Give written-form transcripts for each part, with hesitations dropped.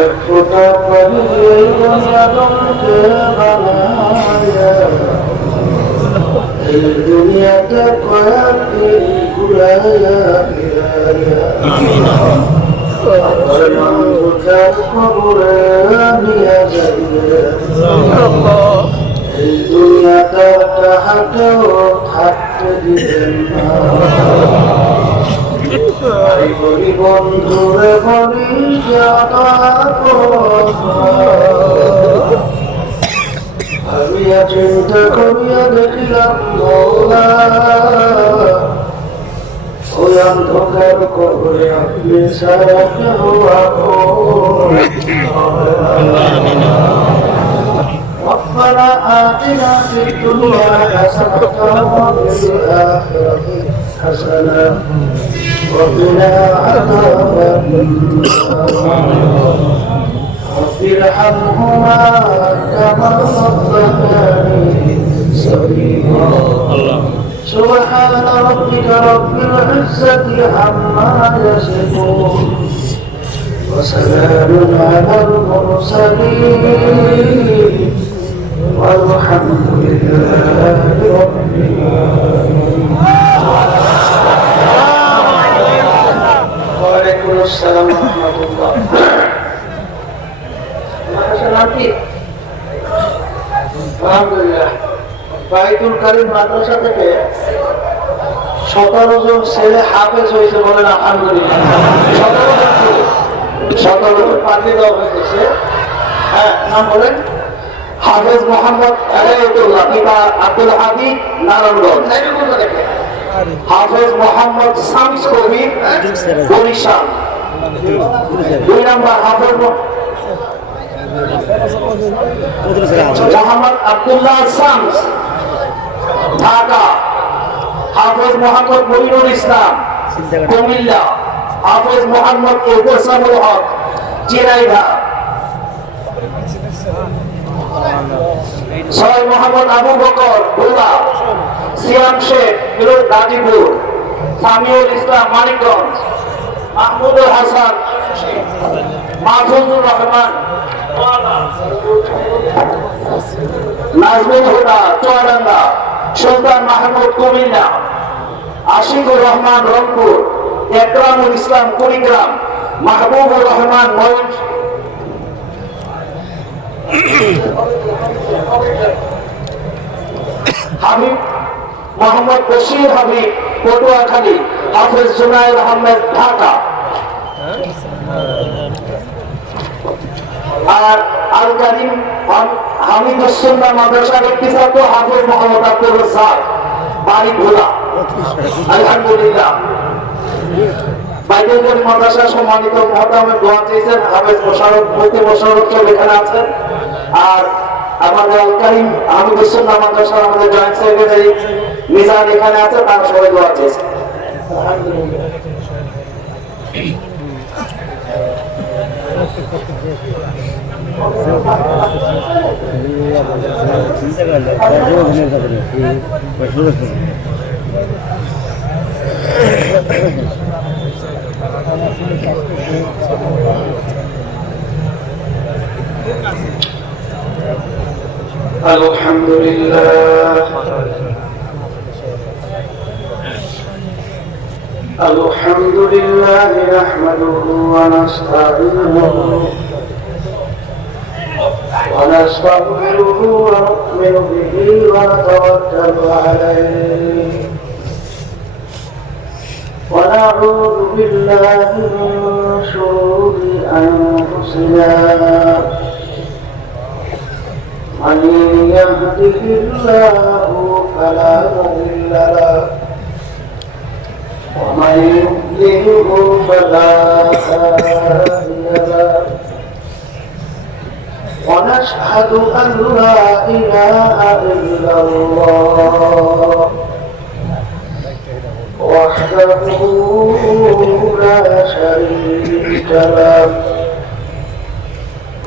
এক ফোঁটা পানি আদমকে বানায়া এই দুনিয়াটা কয়েকদিন ঘুরাইয়া ফিরাইয়া অন্ধকার কবরে নিয়ে যাইয়া এই দুনিয়াটা তাহাকেও থাকতে দিবেন না। বলি বন্ধুরে বলি ভাবিয়া চিন্তা করিয়া দেখিলাম মৌলা ওই অন্ধকার কবরে আপনি ছাড়া কেহ ربنا آتنا في الدنيا حسنة وفي الآخرة حسنة وقنا عذاب النار رب ارحمهما كما ربياني صغيرا سبحان ربك رب العزة عما يصفون وسلام على المرسلين والحمد لله رب العالمين وعليكم السلام ورحمة الله আলহামদুলিল্লাহ বাইতুল কারিম মাদ্রাসা থেকে 17 জন ছেলে হাফেজ হয়েছে বলেন আলহামদুলিল্লাহ 17 জন পাঠিয়ে দেওয়া হয়েছে। হ্যাঁ নাম বলেন হাফেজ মোহাম্মদ এনায়েতুল্লাহ পিতা আব্দুল হামিদ নারায়ণগঞ্জ, হাফেজ মোহাম্মদ শামস কবির বরিশাল, 2 নম্বর হাফেজ মোহাম্মদ আব্দুল্লাহ শামস ঢাকা, হাফেজ মোহাম্মদ মনিরুল ইসলাম কুমিল্লা, হাফেজ মোহাম্মদ ইহসানুল হক চিরাইদা, 6 মোহাম্মদ আবু বকর ভোলা, সিয়াম শেখ গাজীপুর, সামিউল ইসলাম মানিকগঞ্জ, মাহমুদুল হাসান মাহফুজুর রহমান নাজমুল হুদা চুয়াডাঙ্গা, সুলতান মাহমুদ কুমিল্লা, আশিকুর রহমান রংপুর, একরামুল ইসলাম কুড়িগ্রাম, মাহবুবুর রহমান ময়ূর, হাবিব মোহাম্মদ বশির হাবিব পটুয়াখালী, হাফেজ জুনায়েদ আহমেদ ঢাকা। আর আল কারিম হামিদুস সুন্নাহ মাদ্রাসার একটি ছাত্র হাফেজ মোহাম্মদ আব্দুল রাজ্জাক বাড়ি ভোলা। আলহামদুলিল্লাহ বাইতুল কারিম মাদ্রাসা সম্মানিত মহতামের দোয়া চেয়েছেন হাফেজ মোশাররফ মুফতি মোশাররফ সাহেব এখানে আছেন। আর আমাদের আল কারিম হামিদুস সুন্নাহ মাদ্রাসার আমাদের জয়েন্ট সেক্রেটারি মিজান এখানে আছে, তার সবাই দোয়া চেয়েছেন। আলহামদুলিল্লাহ الحمد لله نحمده ونستعينه ونستغفره ونؤمن به ونتوكل عليه ونعوذ بالله من شرور أنفسنا من يهده الله فلا مضل له ومن يضلله فلا هادي له ونشهد أن لا إله إلا الله وحده لا شريك له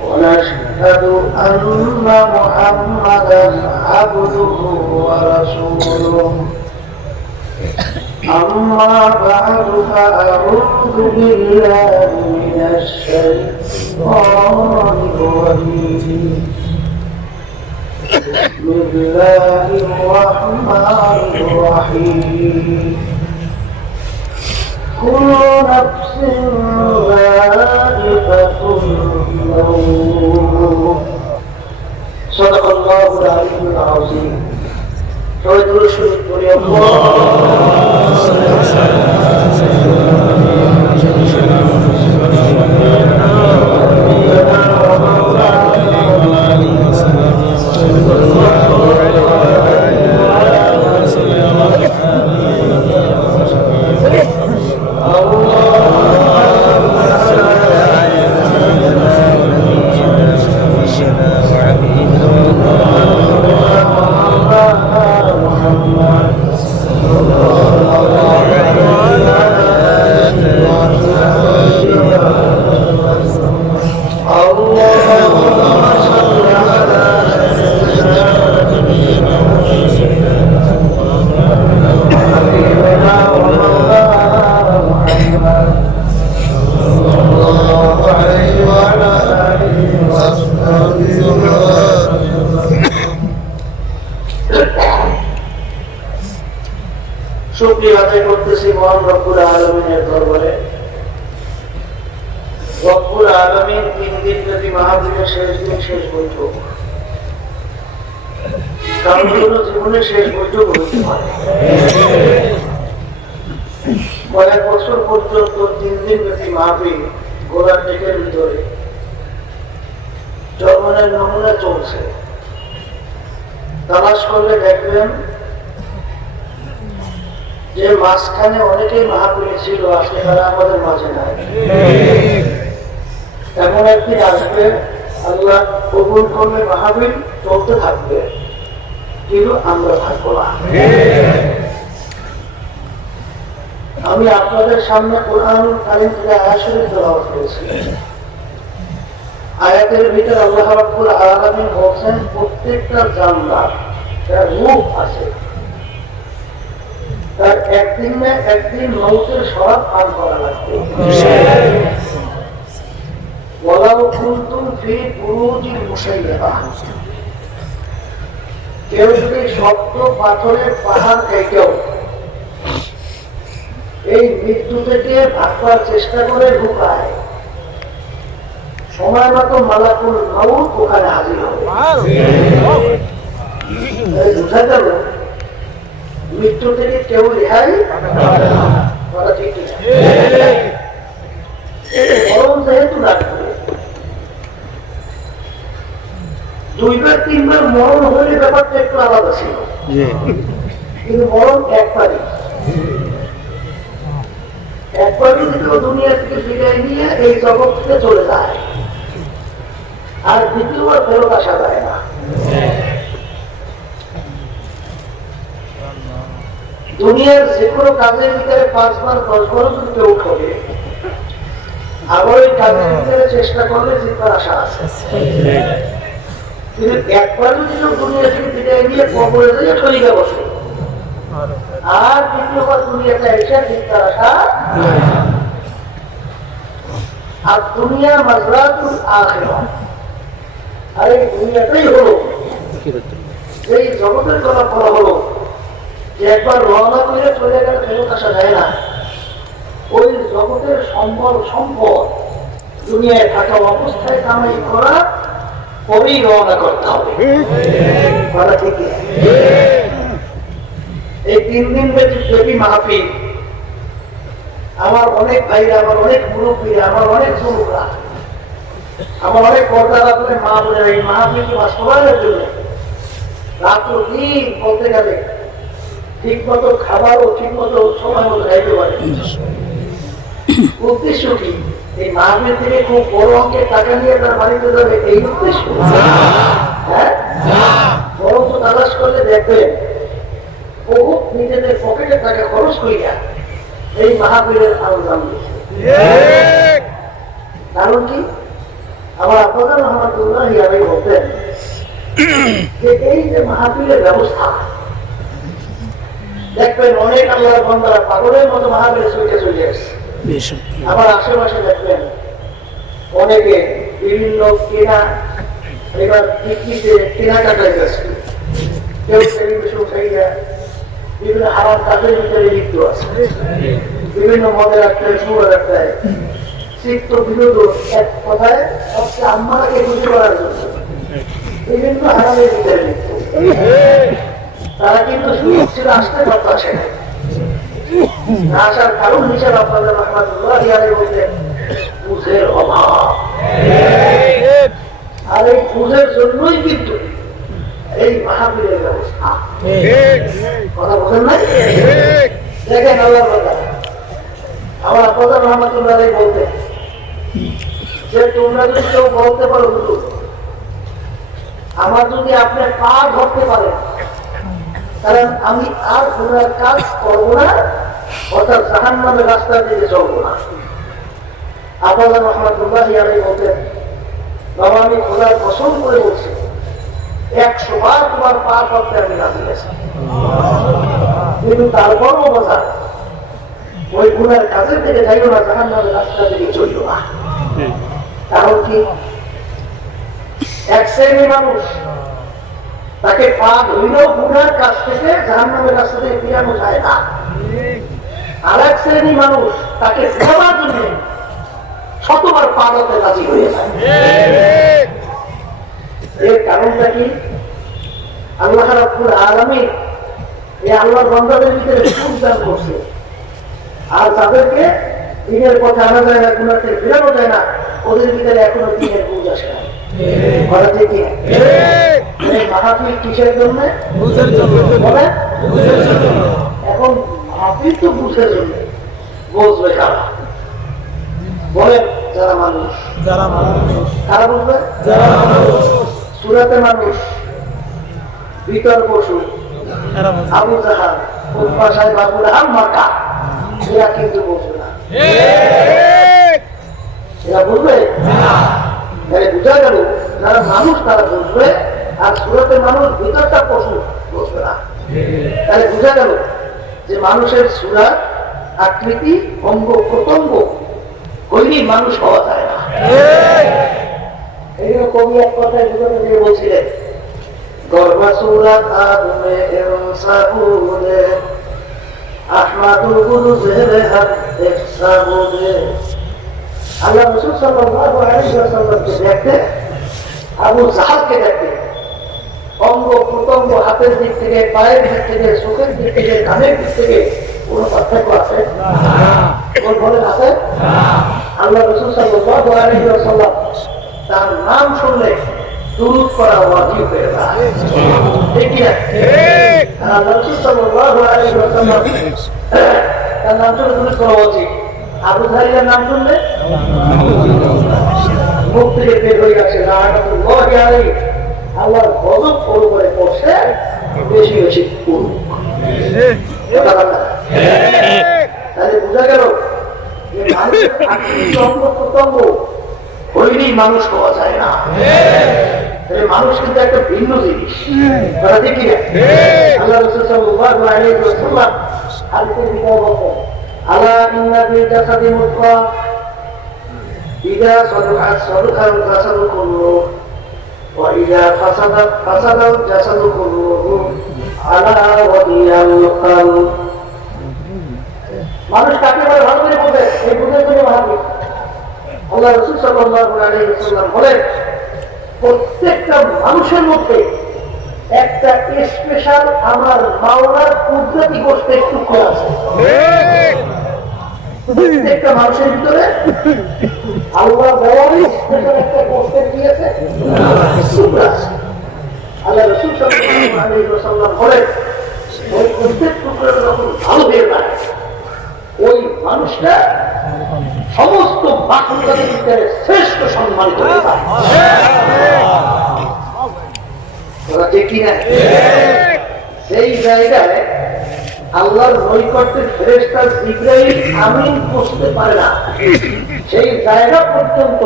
ونشهد أن محمدا عبده ورسوله أما بعد فأعوذ بالله من الشيطان الرجيم بسم الله الرحمن الرحيم كل نفس ذائقة الموت صدق الله العلي العظيم সবাই দূরে শুরু করি শুকরিয়া আদায় করতেছি মহান রব্বুল আলামিনের দরবারে। রব্বুল আলামিন 3 দিন ব্যাপী মাহফিলের শেষ দিন শেষ বৈঠক, কারণ হলো জীবনের শেষ বৈঠক হতে পারে। কয়েক বছর পর্যন্ত 3 দিন ব্যাপী মাহফিল গোলার টেকের ভিতরে জন্মের নমুনা চলছে। তালাশ করলে দেখবেন যে মাঝখানে অনেকেই মাহফিলে ছিল, আজকে তারা আমাদের মাঝে নাই। এমন একদিন আসবে, আল্লাহ কবুল করলে মাহফিল চলতে থাকবে, কিন্তু আমরা থাকবো না। আমি আপনাদের সামনে কোরআনুল কারীম থেকে আয়াত শরীফ তেলাওয়াত করেছি। আয়াতের ভিতরে আল্লাহ রাব্বুল আলামিন বলেন প্রত্যেকটা জান্নাত তার রূহ আছে, তার একদিন না একদিন মৌতের শরাব পান করা লাগবে। ওয়ালাউ কুনতুম ফি বুরুজিন মুশাইয়াদা, কেউ যদি শক্ত পাথরের পাহাড় কেটেও এই মৃত্যু থেকে ভাগবার চেষ্টা করে ঢুকায়, সময় মতো মালাকুল মাউত ওখানে হাজির হবে। বুঝা গেল মৃত্যু থেকে কেউ রেহাই মরণ যেহেতু লাগবে, 2বার 3বার মরণ হলে ব্যাপারটা একটু আলাদা ছিল, কিন্তু মরণ একবারই যদি দুনিয়া থেকে বিদায় নিয়ে এই জগৎ থেকে চলে যায়, আর দ্বিতীয়বার ফেরত আসা যায় না। দুনিয়ার যে কোনো কাজের ভিতরে 5 বার 10 বার যদি কেউ উঠবে, আবার ওই কাজের ভিতরে চেষ্টা করলে জিতবার আশা আছে। কিন্তু একবার যদি দুনিয়া থেকে বিদায় নিয়ে কবরে দিয়ে চলে বসে, আর দ্বিতীয়বার দুনিয়াতে এসে জিতবার আশা। আর দুনিয়া মাজরাতুল আখিরাহ, আর এই দুনিয়াটাই হলো এই জগতের কথা বলা হলো যে একবার রওনা করে চলে গেলে ফেরত আসা যায় না। ওই জগতের সম্পদ দুনিয়ায় থাকা অবস্থায় কামাই করা, পরেই রওনা করতে হবে। এই 3 দিন ব্যাপী মাহফিল আমার অনেক ভাইরা, আমার অনেক মুরব্বীরা, আমার অনেক যুবকরা, আমার অনেক পর্দারা করে মা বলে এই মাহফিলকে বাস্তবায়নের জন্য রাত্র দিন বলতে গেলে ঠিক মতো খাবারও ঠিক মতো সময় মতো খাইতে পারে। উদ্দেশ্য কি? এই মাহফিল থেকে খুব বড় অঙ্কের টাকা নিয়ে তার বাড়িতে যাবে, এই উদ্দেশ্য? হ্যাঁ, বরং তো তালাশ করলে দেখবেন বহুত নিজেদের পকেটের টাকা খরচ করিয়া এই মাহফিলের আয়োজন দিয়েছে। কারণ কি? আমার আপনাদের রহমাতুল্লাহ আলাইহি বলতেন যে এই যে মাহফিলের ব্যবস্থা, দেখবেন অনেক আল্লাহর বান্দারা পাগলের মতো মাহফিলে ছুটে চলে আসছে। আবার আশেপাশে দেখবেন অনেকে বিভিন্ন এবার কেনাকাটায় ব্যস্ত, কেউ টেলিভিশন খাইয়া বিভিন্ন হারাম কাজের ভিতরে লিপ্ত আছে, বিভিন্ন মদের আড্ডায় সুরের আড্ডায় চিত্ত বিনোদন, এক কথায় সবচেয়ে আম্মাকে খুশি করার জন্য বিভিন্ন হারামের ভিতরে লিপ্ত। তারা কিন্তু সুযোগ ছিল আসতে পারত, আসে না আসার কারণ হিসেবে আপনাদের রহমাতুল্লাহ বলতেন বুঝের অভাব। আর এই বুঝের জন্যই কিন্তু এই মাহফিলের ব্যবস্থা। কথা বলেন নাই? দেখেন আল্লাহর কথা আমার আপনাদের রহমাতুল্লাহ বলতেন যে তোমরা যদি কেউ বলতে পারো হুজুর আমার যদি আপনি পা ধরতে পারেন কারণ আমি আর গুনার কাজ করবো না, অর্থাৎ জাহান্নামের রাস্তা দিকে চলবো না। আপনাদের রহমাতুল্লাহ বলতেন বাবা আমি খোদার কসম করে বলছি 100 বার তোমার পা ধরতে আমি রাজি আছি, কিন্তু তারপরও বোঝা ওই গুনার কাজের থেকে যাইও না, জাহান্নামের রাস্তা দিকে চলিও না। কারণ কি এক শ্রেণীর মানুষ তাকে পা ধরলেও গুনার কাছ থেকে জাহান্নামের রাস্তা থেকে ফিরানো যায় না, আর এক শ্রেণীর মানুষ তাকে ফেরাবার জন্য শতবার পা ধরতে রাজি হয়ে যায়। এর কারণটা কি? আল্লাহ রাব্বুল আলামিন এই আল্লাহর বান্দাদের ভিতরে সুখ দান করছে, আর যাদেরকে দিনের পথে আনা যায় না, গুনাহ থেকে ফেরানো যায় না, ওদের ভিতরে এখনো দিনের বুঝ আসে না। কথা ঠিক কি? এই মাহফিল কিসের জন্য? বুঝের জন্য। বলে বুঝের জন্য। এখন মাহফিল তো বুঝের জন্য, বুঝবে কারা? বলেন যারা মানুষ। যারা মানুষ কারা বুঝবে? যারা মানুষ। সূরাতে মানুষ, ভিতর পশু, আবু জাহাল, উতবা সাহেব, আবু লাহাব, মাক্কা, এরা কিন্তু বুঝবে না। এরা বুঝবে না। বুঝা গেল যারা মানুষ তারা বুঝবে, আর সূরাতে মানুষ ভিতরটা পশু বুঝবে না। তাহলে বুঝা গেল যে মানুষের সূরা আকৃতি অঙ্গ প্রত্যঙ্গ হইলেই মানুষ হওয়া যায় না। এই কবি এক কথায় বুঝাতে গিয়ে বলছিলেন গর্বাসুরাত আদমে সাবুদে আহমাদুল গুরুজের হাত সাবুদে। আল্লাহ রাসূল সাল্লাল্লাহু আলাইহি ওয়াসাল্লামকে দেখতে, আবু জাহালকে দেখতে, অঙ্গ প্রত্যঙ্গ হাতের দিক থেকে, পায়ের দিক থেকে, চোখের দিক থেকে, কানের দিক থেকে কোনো পার্থক্য আছে? বলেন আছে? আল্লাহ রাসূল সাল্লাল্লাহু আলাইহি ওয়াসাল্লাম তার নাম শুনলে দুরূদ পড়া ওয়াজিব হয়ে যায়, ঠিক কি না? আল্লাহ রাসূল সাল্লাল্লাহু আলাইহি ওয়াসাল্লাম তার নাম শুনলে দুরূদ পড়া ওয়াজিব। আবু জাহেলের নাম শুনলে মুখ থেকে বের হয়ে গেছে লাআনাতুল্লাহি আলাইহি, আল্লাহর গজব ওর উপরে পড়ছে, বেশি বেশি পড়ুক। তাহলে বোঝা গেল যে মানুষের আকৃতি অঙ্গ প্রত্যঙ্গ হইলেই মানুষ হওয়া যায় না। তাহলে মানুষ কিন্তু একটা ভিন্ন জিনিস, তারা দেখি না। আল্লাহ রাসূল সাল্লাল্লাহু আলাইহি ওয়াসাল্লাম হাদিসের ভিতরে বলেন আলা ইন্না ফিল জাসাদি মুদগা ইযা সালাহাত সালাহাল জাসাদু কুল্লুহু ওয়া ইযা ফাসাদাত ফাসাদাল জাসাদু কুল্লুহু আলা ওয়া হিয়াল কলব। মানুষ কাকে বলে ভালো করে বলবে, এই বুঝের জন্য ভাবি। আল্লাহ রাসূল সাল্লাল্লাহু আলাইহি ওয়াসাল্লাম বলেন প্রত্যেকটা মানুষের মধ্যে একটা স্পেশাল আমার মাওলার কুদরতি গোষ্ঠের টুকরো আছে। প্রত্যেকটা মানুষের ভিতরে আল্লাহ বড়ই স্পেশাল একটা গোষ্ঠের দিয়েছে, টুকরো আছে। আল্লাহ রাসূল সাল্লাল্লাহু আলাইহি ওয়াসাল্লাম বলেন ওই গোষ্ঠের টুকরো যখন ভালো হয়ে যায় ওই মানুষটা সমস্ত মাখলুকাতের ভিতরে শ্রেষ্ঠ সম্মানিত হয়ে যায়। সেই জায়গায় আল্লাহর নৈকট্যের ফেরেশতা জিবরাইল আমিন পৌঁছতে পারে না, সেই জায়গা পর্যন্ত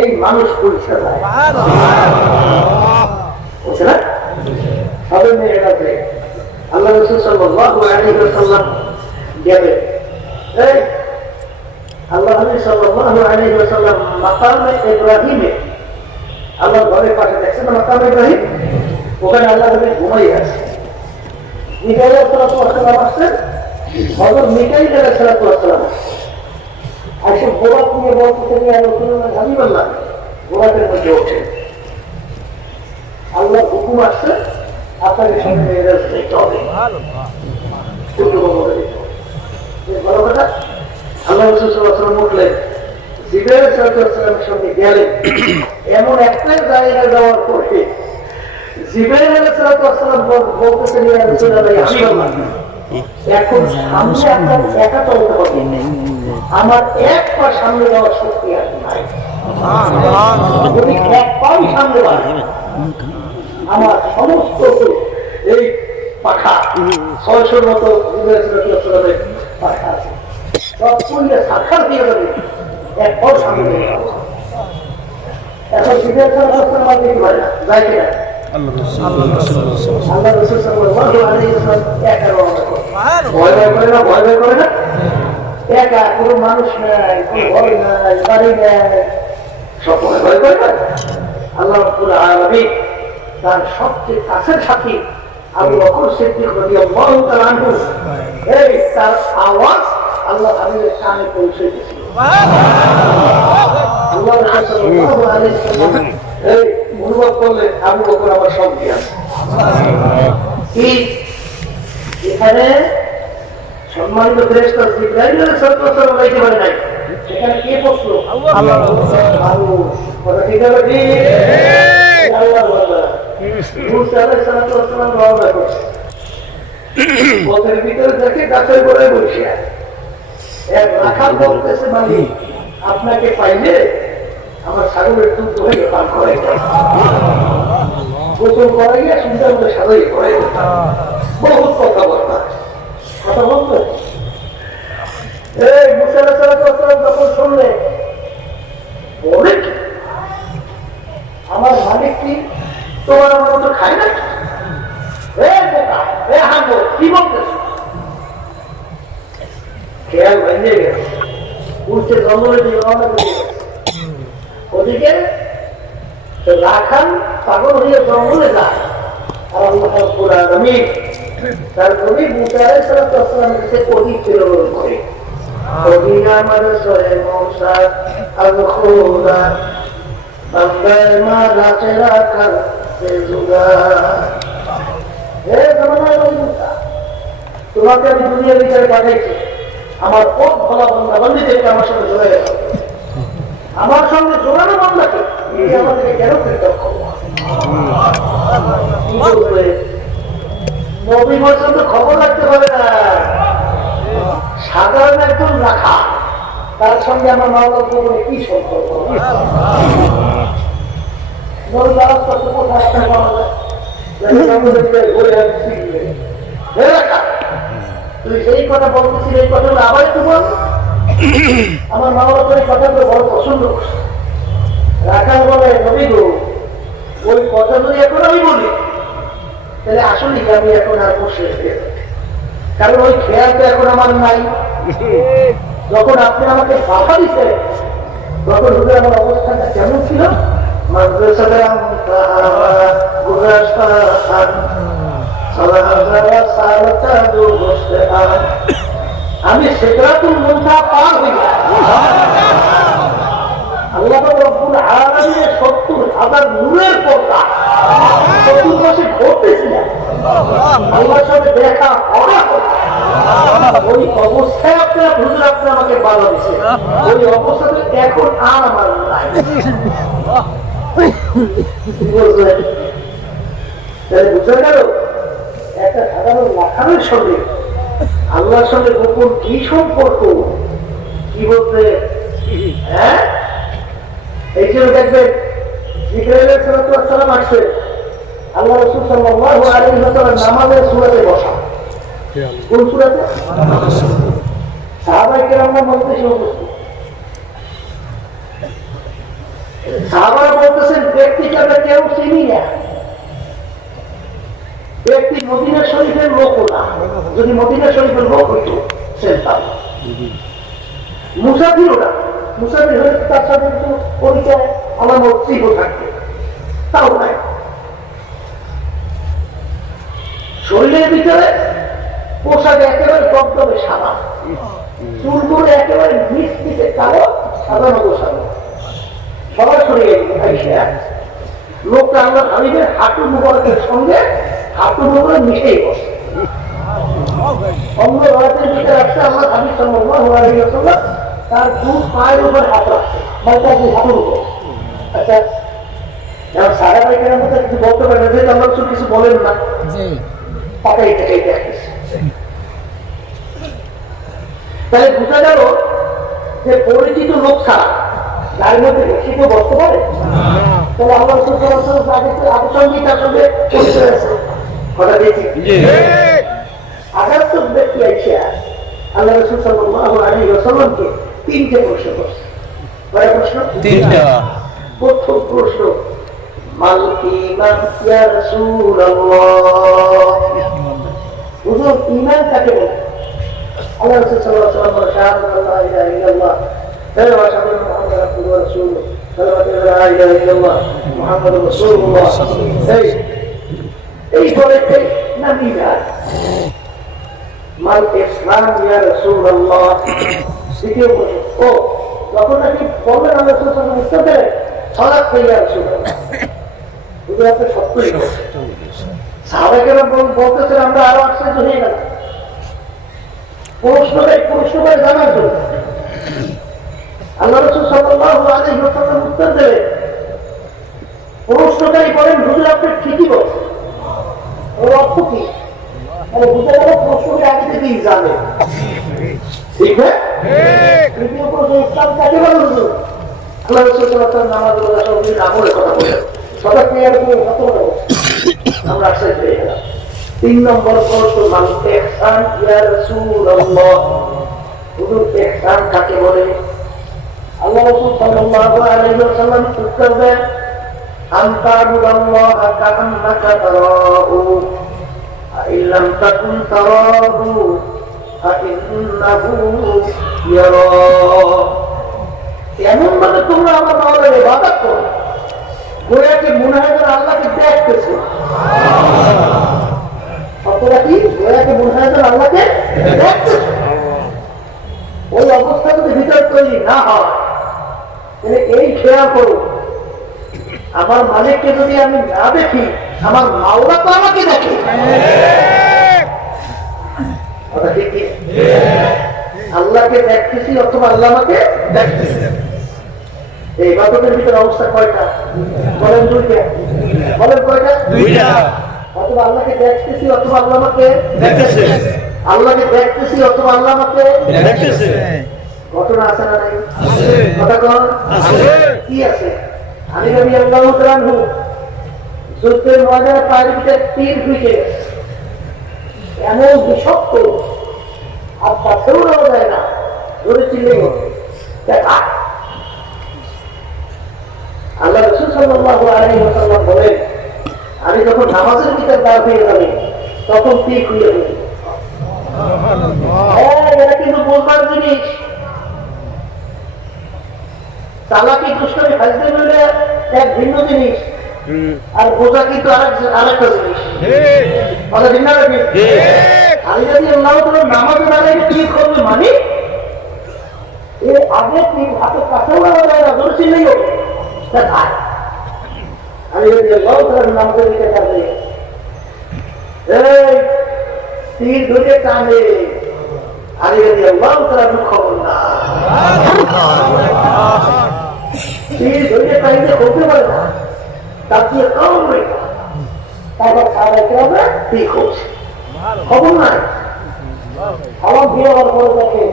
এই মানুষ পৌঁছে যায়। বুঝছে না? সবে মেয়েরা যে আল্লাহ রাসূল সাল্লাল্লাহু আলাইহি ওয়াসাল্লাম গেলেন। এই আল্লাহ নবী সাল্লাল্লাহু আলাইহি ওয়াসাল্লাম মাকামে ইব্রাহিমে আল্লাহর ঘরের পাশে দেখছেন না মাকামে ইব্রাহিম, ওখানে আল্লাহ নবী ঘুমাই আছে। মিকাইল আলাইহিস সালাম আসছেন, হযরত মিকাইল আলাইহিস সালাম আইসে বোরাক নিয়ে বলতেছেন ইয়া রাসূলুল্লাহ হাবিবাল্লাহ, বোরাকের মধ্যে ওঠে আল্লাহর হুকুম আসছে আপনাকে সঙ্গে মেয়েরাজ দেখতে হবে। ভালো কথা। আল্লাহ রাসূল সাল্লাল্লাহু আলাইহি ওয়াসাল্লাম উঠলেন, জিবরাইল সাল্লাল্লাহু আলাইহি ওয়াসাল্লামের সঙ্গে গেলেন। এমন একটা জায়গায় যাওয়ার পরে জিবরাইল সাল্লাল্লাহু আলাইহি ওয়াসাল্লাম বলতেছেন ইয়া রাসূলুল্লাহ হাবিবাল্লাহ, এখন সামনে আপনার একা চলতে হবে, আমার এক পা সামনে যাওয়ার শক্তি আর নাই। যদি এক পাও সামনে বাড়ে আমার সমস্ত এই পাখা 600 মতো পাখা আছে, সব পুড়িয়ে সাক্ষাৎ দিয়ে যাবে, এক পাও সামনে নিয়ে যাবো। এখন সিদ্ধার্থ মাঝে কি হয় না, যায় কিনা? আল্লাহ রাসূল সাল্লাল্লাহু আলাইহি ওয়াসাল্লাম একা রওনা করে। ভয় করে না, ভয় করে না, একা, কোনো মানুষ নাই, কোনো ভয় নাই, বাড়ি নাই, সব ভয় করে না। আল্লাহ রাব্বুল আলামিন তার সবচেয়ে কাছের সাথী আবু বকর সিদ্দিক রাদিয়াল্লাহু তাআলা আনহু, এই তার আওয়াজ আল্লাহ হাবিবের কানে পৌঁছে দিয়েছিল। আল্লাহ রাসূল সাল্লাল্লাহু আলাইহি ওয়াসাল্লাম এই অনুভব করলে আবু বকর আমার সঙ্গে আছে। কি এখানে সম্মানিত ফেরেশতা জিবরাইল আলাইহিস সালাম বলতে পারে নাই, সেখানে কে বসলো? আল্লাহ। মানুষ কথা ঠিক আছে কি? আল্লাহ বলে মুসা আলাইহিস সালাম রওনা করছে, পথের ভিতরে দেখে গাছের গোড়ায় বসে আছে। এক রাখাল বলতেছে, মালিক আপনাকে পাইলে আমার ছাগলের দুধ হয়ে পান করে গোসল করাইয়া সুন্দর করে সাজাই করে বহুত কথাবার্তা কথা বলতো। এই মুসা আলাইহিস সালাম যখন শুনলে বলে কি আমার মালিক কি তোমার আমার মতো খায় না? কি বলতেছ? খেয়াল ভেঙে গেছে, উঠছে জঙ্গলে দিয়ে রওনা করে গেছে। ওদিকে রাখাল পাগল হয়ে জঙ্গলে যায়, আর আল্লাহ রাব্বুল আলামিন তার নবী মুসা আলাইহিস সালামের কাছে ওহী প্রেরণ করে। ওহী আমার সরে মুসা আল-খুদা বান্দায় মা রাতে রাখাল বেজুগা। হে জামানার মুসা, তোমাকে আমি দুনিয়ার ভিতরে পাঠাইছি আমার পথ ভোলা বান্দা বান্দীদেরকে আমার সঙ্গে জোড়া গেছে। আমার সঙ্গে জোড়ানো বান্দাকে আমাদেরকে কেন পৃথক করবো? নবী পর্যন্ত খবর রাখতে পারে না, সাধারণ একজন রাখা, তার সঙ্গে আমার মাওলার জীবনে কি সম্পর্ক? তুই সেই কথা বলতেছিস, এই কথাগুলো আবার একটু বল। আমার মাওলা তো এই কথাগুলো বড় পছন্দ করছে। রাখাল বলে, নবী গো, ওই কথা যদি এখন আমি বলি তাহলে আসলে আমি এখন আর বসে, কারণ ওই খেয়াল তো এখন আমার নাই। যখন আপনি আমাকে বাধা দিতে তখন হুজুর আমার অবস্থানটা কেমন ছিল? আমি সিদরাতুল মুনতাহা পার হইয়া আল্লাহ রাব্বুল আলামিনের ৭০,০০০ নূরের পর্দা চতুর্পাশে ঘটতেছিলাম, আল্লাহর সাথে দেখা হবে। ওই অবস্থায় আপনার হুজুর আপনি আমাকে বাধা দিচ্ছে, ওই অবস্থাতে এখন আর আমার নাই। বুঝতে গেল একটা সাধারণ লাখানের সঙ্গে আল্লাহর সঙ্গে গোপন কি সম্পর্ক, কি বলতে? হ্যাঁ, এই জন্য দেখবেন জিবরাইল আলাইহিস সালাম আসছে, আল্লাহ রাসূল সাল্লাল্লাহু আলাইহি ওয়াসাল্লাম নামাজের সূরাতে বসা। কোন সূরাতে? সাহাবায়ে কেরামরা বলতেছে, সাহাবারা বলতেছেন ব্যক্তিকে আমরা কেউ চিনি না, ব্যক্তি মদিনা শরীফের লোকও না, যদি মদিনা শরীফের লোক হইতো সেন্তাম মুসাফিরও না, মুসাফির হলে তার সাথে একটু পরিচয় আমার মসজিদও থাকবে, তাও নাই। শরীরের ভিতরে পোশাক একেবারে দমদমে সাদা, চুলগুলো একেবারে মিষ্টিতে কালো, সাধারণ সাদা, সরাসরি লোকটা আল্লাহ হাবিবের হাঁটু মুবারকের সঙ্গে হাঁটু মুবারক মিশেই বসে। অন্য রাতের ভিতরে আসছে আল্লাহ হাবিব সাল্লাল্লাহু আলাইহি ওয়াসাল্লাম, তার দু পায়ের উপর হাত রাখছে, তার হাঁটুর উপর। আচ্ছা, সারা পাইকারের মধ্যে কিছু বলতে পারে যে আল্লাহ রাসূল কিছু বলেন না, তাকে এটাই দেখতেছে। তাহলে বোঝা গেল যে পরিচিত লোক ছাড়া গাড়ির মধ্যে বেশি কেউ বসতে পারে। তাহলে আল্লাহ রাসূল সাল্লাল্লাহু আলাইহি ওয়াসাল্লাম আগের সঙ্গে তার সঙ্গে পরিচয় আছে, কথা দিয়েছি। আগার তো ব্যক্তি আইসা আল্লাহ রাসূল সাল্লাল্লাহু আলাইহি ওয়াসাল্লামকে তিনটে প্রশ্ন করছে। কয়টা প্রশ্ন? তিনটা। প্রথম প্রশ্ন, মাল ঈমান ইয়া রাসূলুল্লাহ, হুজুর ঈমান কাকে বলে? আল্লাহ রাসূল সাল্লাল্লাহু আলাইহি ওয়াসাল্লাম বলেন, শাহাদাতু লা ইলাহা ইল্লাল্লাহ ওয়া শাহাদাতু আন্না মুহাম্মাদান আবদুহু ওয়া রাসূলুহু, শাহাদাতু লা ইলাহা ইল্লাল্লাহ মুহাম্মাদুর রাসূলুল্লাহ। এই বলে নাম ঈমান। মাল ইসলাম ইয়া রাসূলুল্লাহ, দ্বিতীয় প্রশ্ন, ও যখন নাকি বললেন আল্লাহ রাসূল সাল্লাল্লাহু আলাইহি ওয়াসাল্লাম উত্তর দেন সালাত ইয়া রাসূলুল্লাহ, হুজুর আপনি সত্যই বলছেন। সাহাবায়ে কেরাম বলতেছেন, আমরা আরো আশ্চর্য হয়ে গেলাম। প্রশ্ন করে জানার জন্য আল্লাহ রাসূল সাল্লাল্লাহু আলাইহি ওয়াসাল্লাম উত্তর দেবেন। প্রশ্নকারী বলেন, হুজুর আপনি ঠিকই বলছেন। ওর অর্থ কি? বুঝে গেল প্রশ্নকে আগে থেকেই জানে, ঠিক না? তৃতীয় প্রশ্ন, ইসলাম কাকে বলে হুজুর? আল্লাহ রাসূল সাল্লাল্লাহু আলাইহি ওয়াসাল্লাম নামাজ রোজা সব দিন আমলের কথা বলেন, সদা ক্রিয়ার উপর কত কথা বলছেন, আমরা আশ্চর্য হয়ে গেলাম। তিন নম্বর প্রশ্ন, মান ইহসান ইয়া রাসূলুল্লাহ, হুজুর ইহসান কাকে বলে? আল্লাহ রাসূল সাল্লাল্লাহু আলাইহি ওয়াসাল্লাম উত্তর দেন, আনতা আবুদাল্লাহ কাআন্নাকা তারাহু ইন লাম তাকুন তারাহু ফাইন্নাহু ইয়ারাক। এমন ভাবে তোমরা আমার মাওলার ইবাদত করো গোয়াকে মনে হয় যেন আল্লাহকে দেখতেছো। অতটা কি গোয়াকে মনে হয় যেন আল্লাহকে দেখতেছো। ওই অবস্থা যদি ভিতর তৈরি না হয়, তাহলে এই খেয়াল করো, আমার মালিককে যদি আমি না দেখি, আমার মাওলা তো আমাকে দেখে। আল্লাহকে দেখতেছি অথবা আল্লাহ আমাকে দেখতেছি। এই ইবাদতের ভিতরে অবস্থা কয়টা? বলেন দুইটা। বলেন কয়টা? দুইটা। অথবা আল্লাহকে দেখতেছি অথবা আল্লাহ আমাকে দেখতেছে। আল্লাহকে দেখতেছি অথবা আল্লাহ আমাকে দেখতেছে। ঘটনা আছে না নাই? কথা কন আছে। কি আছে? আলী রাদিয়াল্লাহু তাআলা আনহু যুদ্ধের ময়দানে পায়ের ভিতরে তীর ঢুকে এমন বিষাক্ত, আর কাছেও নেওয়া যায় না, ধরে চিল্লে দেখা। আল্লাহ রাসূল সাল্লাল্লাহু আলাইহি ওয়াসাল্লাম বলেন, আমি যখন নামাজের ভিতর দাঁড় হয়ে যাবে তখন তীর খুলে দেবে। এটা কিন্তু বলবার জিনিস। চালাকি দুষ্টামি ফাজলে মিলে এক ভিন্ন জিনিস, আর বোঝা কিন্তু আরেকটা জিনিস। কথা ঠিক না? আমি যদি নামাজে দাঁড়াই কি করবে মানে এর আগে তিন হাতের কাছেও নেওয়া যায় না, ধরে চিনলেই হোক। আমি যদি নামাজের দিকে যাবে তীর ধরে টানে, আমি যদি খবর না তীর ধরে টাইমে করতে পারে না, তার দিয়ে কম নেই। তারপর খাওয়াইতে হবে ঠিক হচ্ছে, খবর নাই। আমার বিয়ে হওয়ার পরে দেখে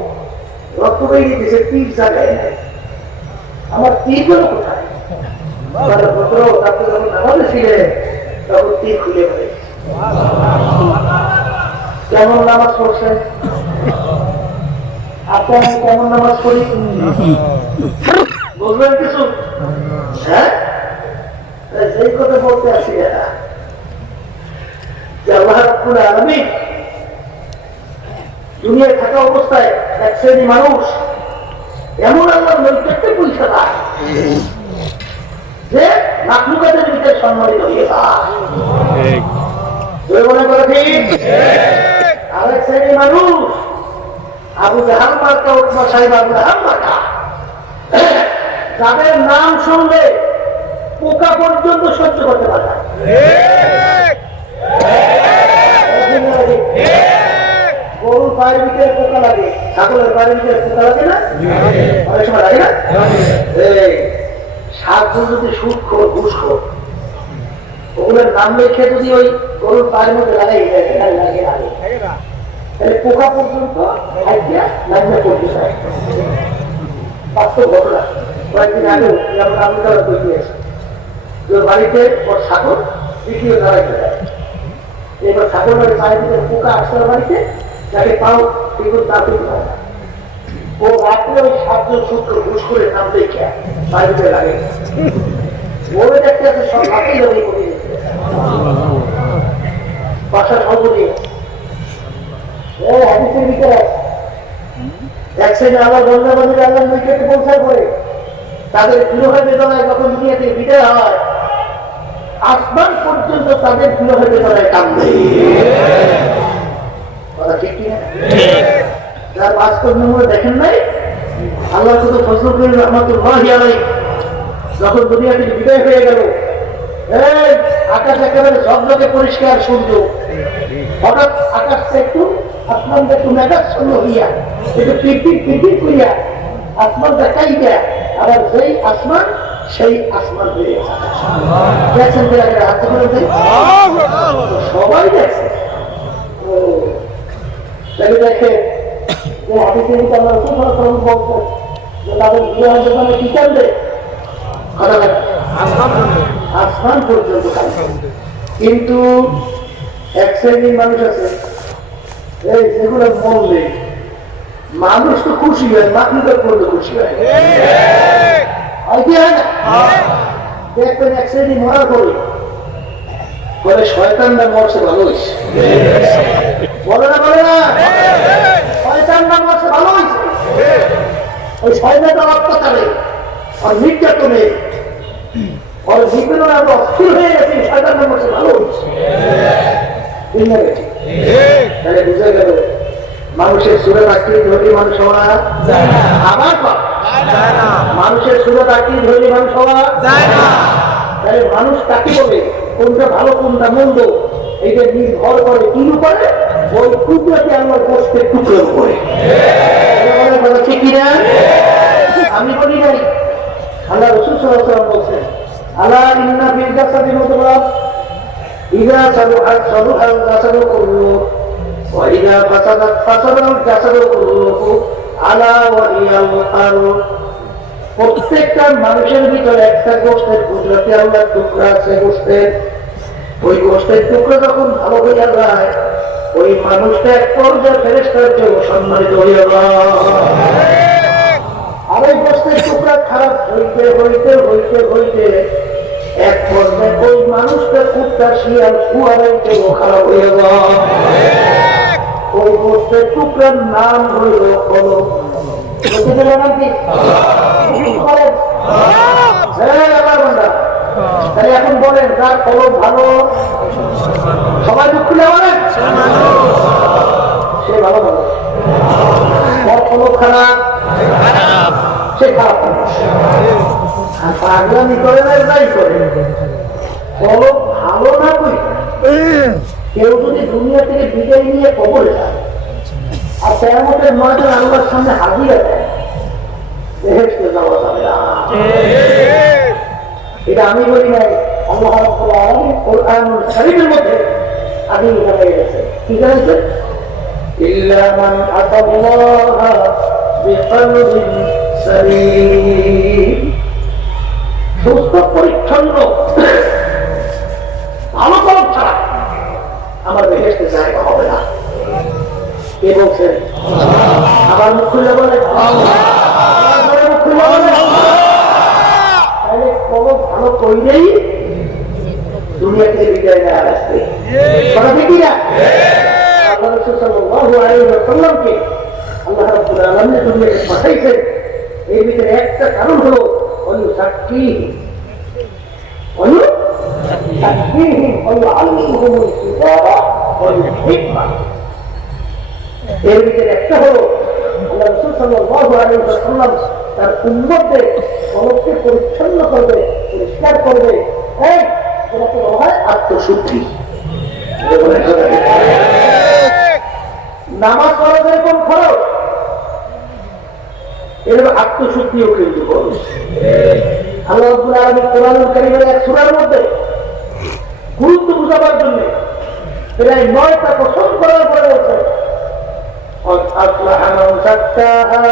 রক্ত বেরিয়ে দিয়েছে, তীর জায়গায় নেই। আমার তীর গুলো কোথায়? যখন নামাজে ছিলেন তখন তীর খুলে পড়ে। কেমন নামাজ পড়ছেন? আপনার কেমন নামাজ পড়ি বুঝবেন কিছু? হ্যাঁ, সেই কথা বলতে আসি। যে আল্লাহ রাব্বুল আলামিন দুনিয়ায় থাকা অবস্থায় এক শ্রেণী মানুষ এমন আল্লাহর নৈকট্যে পৌঁছে যায় যে মাখলুকাতের ভিতরে সম্মানিত হয়ে যায়। মনে করে ঠিক আরেক শ্রেণী মানুষ আবু জাহাল মার্কা উৎমা সাহেব আবু জাহাল মার্কা, যাদের নাম শুনলে পোকা পর্যন্ত সহ্য করতে পারে না। গরুর পায়ের ভিতরে পোকা লাগে, ছাগলের পায়ের ভিতরে পোকা লাগে না, অনেক সময় লাগে না। সাতজন যদি সুদ খোর ঘুষ খোর ওগুলোর নাম লেখে যদি ওই গরুর পায়ের মধ্যে লাগে তাহলে পোকা পর্যন্ত করতে চায়। বাস্তব ঘটনা কয়েকদিন আগে আমি তারা তৈরি আছে বাড়িতে ওর ছাগল দ্বিতীয় দাঁড়াইতে যায়। এবার ছাগল বাড়ির পায়ের ভিতরে পোকা আসতে বাড়িতে যাকে পাও এগুলো তা তৈরি হয় না। ও রাত্রে ওই সাতজন সূত্র ঘুষ করে নাম দেখে পায়ের ভিতরে লাগে ওরে দেখতে আছে সব রাতেই লড়াই করে বাসা সর্বদিন হাদিসের ভিতরে এক শ্রেণী আল্লাহ বন্ধাবাদীর আল্লাহ নিকটে পৌঁছার পরে তাদের বিরহের বেদনায় যখন দুনিয়া থেকে বিদায় হয় আসমান পর্যন্ত তাদের বিরহের বেদনায় কান্দে। ঠিক কিনা? যার বাস্তব নমুনা দেখেন নাই আল্লাহ কত ফজল করিম রহমাতুল্লাহি আলাইহি যখন দুনিয়া থেকে বিদায় হয়ে গেল, আকাশ একেবারে ঝকঝকে পরিষ্কার সূর্য, হঠাৎ আকাশটা একটু আসমানটা একটু মেঘাচ্ছন্ন হইয়া একটু টিকটিক টিকটিক করিয়া আসমান দেখাই দেয়, আবার যেই আসমান সেই আসমান হয়ে গেছে। হাতে করে সবাই দেখছে। দেখে যে হাদিসের ভিতরে আল্লাহ রাসূল বলছেন যে তাদের বিরহের জন্য কি কান্দে? আসমান পর্যন্ত কান্দে। কিন্তু এক শ্রেণীর মানুষ আছে এই যেগুলো মরলে মানুষ তো খুশি হয়, মাখলুকাত পর্যন্ত খুশি হয়। দেখবেন এক শ্রেণী মরার পরে বলে শয়তানরা মরছে ভালো হয়েছে, বলে না বলে না শয়তানরা মরছে ভালো হয়েছে। ওই শয়তানরা অত্যাচারে আর নির্যাতনে আর নিপীড়নে আমরা অস্থির হয়ে গেছি, শয়তানরা মরছে ভালো হয়েছে। তাহলে বুঝে গেল মানুষের সুরত আকৃতি ধরি মানুষ হওয়া আবার মানুষের সুরত আকৃতি ধরি মানুষ হওয়া যায় না। তাহলে মানুষ কাকে বলে, কোনটা ভালো কোনটা মন্দ, এইটা নির্ভর করে কিন করে ওই টুকরাকে আমার গোষ্ঠের টুকরো করে। ঠিক কিনা? আমি বলি নাই, আল্লাহ রাসূল সাল্লাল্লাহু আলাইহি ওয়াসাল্লাম বলছেন আলা ইন্না ফিল জাসাদি মুদগাহ ইযা সালুহাত সালুহাল জাসাদু কুল্লুহু ওয়া ইযা ফাসাদাত ফাসাদাল জাসাদু কুল্লুহু আলা ওয়া হিয়াল কালব। প্রত্যেকটা মানুষের ভিতরে একটা গোষ্ঠের কুদরতি আল্লাহর টুকরা আছে গোষ্ঠের। ওই গোষ্ঠের টুকরা যখন ভালো হইয়া যায় ওই মানুষটা এক পর্যায়ে ফেরেশতার চেয়ে সম্মানিত হইয়া যায়। আর ওই গোষ্ঠের টুকরা খারাপ হইতে হইতে হইতে হইতে এক পর্যায়ে ওই মানুষটা কুত্তা শিয়াল শুয়ারের চেয়েও খারাপ হইয়া যায়। ওই গোষ্ঠের টুকরার নাম হইল কলম। এখন বলেন যার কলম ভালো সবাই দুঃখ বলেন সে ভালো ভালো, যার কলম খারাপ সে খারাপ মানুষ। আর পাগলামি করে না যাই করে কলম ভালো না কই কেউ যদি দুনিয়া থেকে বিদায় নিয়ে কবরে যায় আর কিয়ামতের ময়দানে আল্লাহর সামনে হাজির দেয় বেহেশতে যাওয়া যাবে না। এটা আমি বলি নাই, আল্লাহ রাব্বুল আলামিন কোরআনুল কারীমের মধ্যে আগে জানাই গেছে। কি জানাইছে? ইল্লা মান আতাল্লাহা বিকলবিন সালিম। সুস্থ পরিচ্ছন্ন ভালো কলম ছাড়া আমার বেহেশতে জায়গা হবে না। কে বলছেন? আমার মুখ খুলে বলে মুখ খুলে বলে তাহলে কলম ভালো কইলেই দুনিয়া থেকে বিদায় নেওয়া আসবে। কথা ঠিক না? আল্লাহ রাসূল সাল্লাল্লাহু আলাইহি ওয়াসাল্লামকে আল্লাহ রাব্বুল আলামিন দুনিয়াতে পাঠাইছেন, এর ভিতরে একটা কারণ হলো এর ভিতরে একটা হলো আল্লাহ রাসূল সাল্লাল্লাহু আলাইহি ওয়াসাল্লাম তার উম্মতদের কলবকে পরিচ্ছন্ন করবে, পরিষ্কার করবে। যেটাকে বলা হয় আত্মশুদ্ধি। নামাজ পড়া যেরকম খরচ, এরকম আত্মশুদ্ধিও কিন্তু খরচ। আল্লাহ রাব্বুল আলামিন কোরআনুল কারীমের এক সূরার মধ্যে গুরুত্ব বুঝাবার জন্য প্রায় 9টা কসম করার পরে বলছেন قد أفلح من زكاها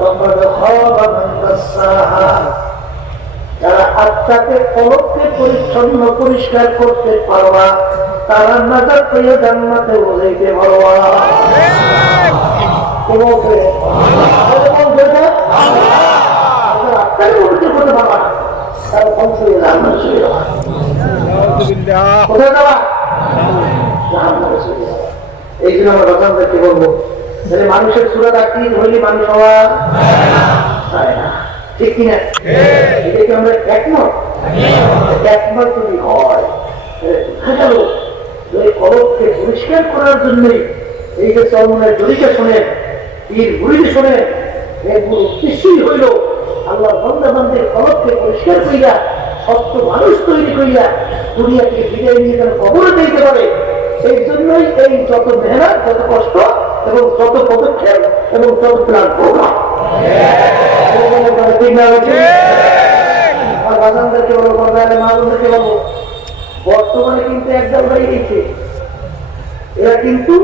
وقد خاب من دساها। যারা আত্মাকে কলবকে পরিচ্ছন্ন পরিষ্কার করতে পারবা তারা নাজাত পেয়ে জান্নাতে যাইতে পারবা। আত্মাকে পবিত্র করতে পারবা তারা ধ্বংস হয়ে জান্নাতে চলে যাবা। কোথায় যাবা? জান্নাতে চলে যাবা। এই জন্য আমরা বাচ্চাদেরকে বলবো, মানুষের সুরত আকৃতি হইলে মানুষ হওয়া যায় না, ঠিক কিনা? এটা কি আমরা একমত? একমত যদি হয় কলবকে পরিষ্কার করার জন্য এই যে চরমনের দড়িটা শোনেন, পীর মুরিদ শোনেন, এগুলো কিছুই হইল আল্লাহ বান্দা বান্দার কলবকে পরিষ্কার করিয়া সত্য মানুষ তৈরি করিয়া দুনিয়াকে বিদায় নিয়ে যেন কবরে দিতে পারে। এই জন্যই এই যত মেহনত, যত কষ্ট এবং যত পদক্ষেপ এবং যত প্ল্যান প্রোগ্রাম। বর্তমানে কিন্তু একদল হয়ে গেছে, এরা কিন্তু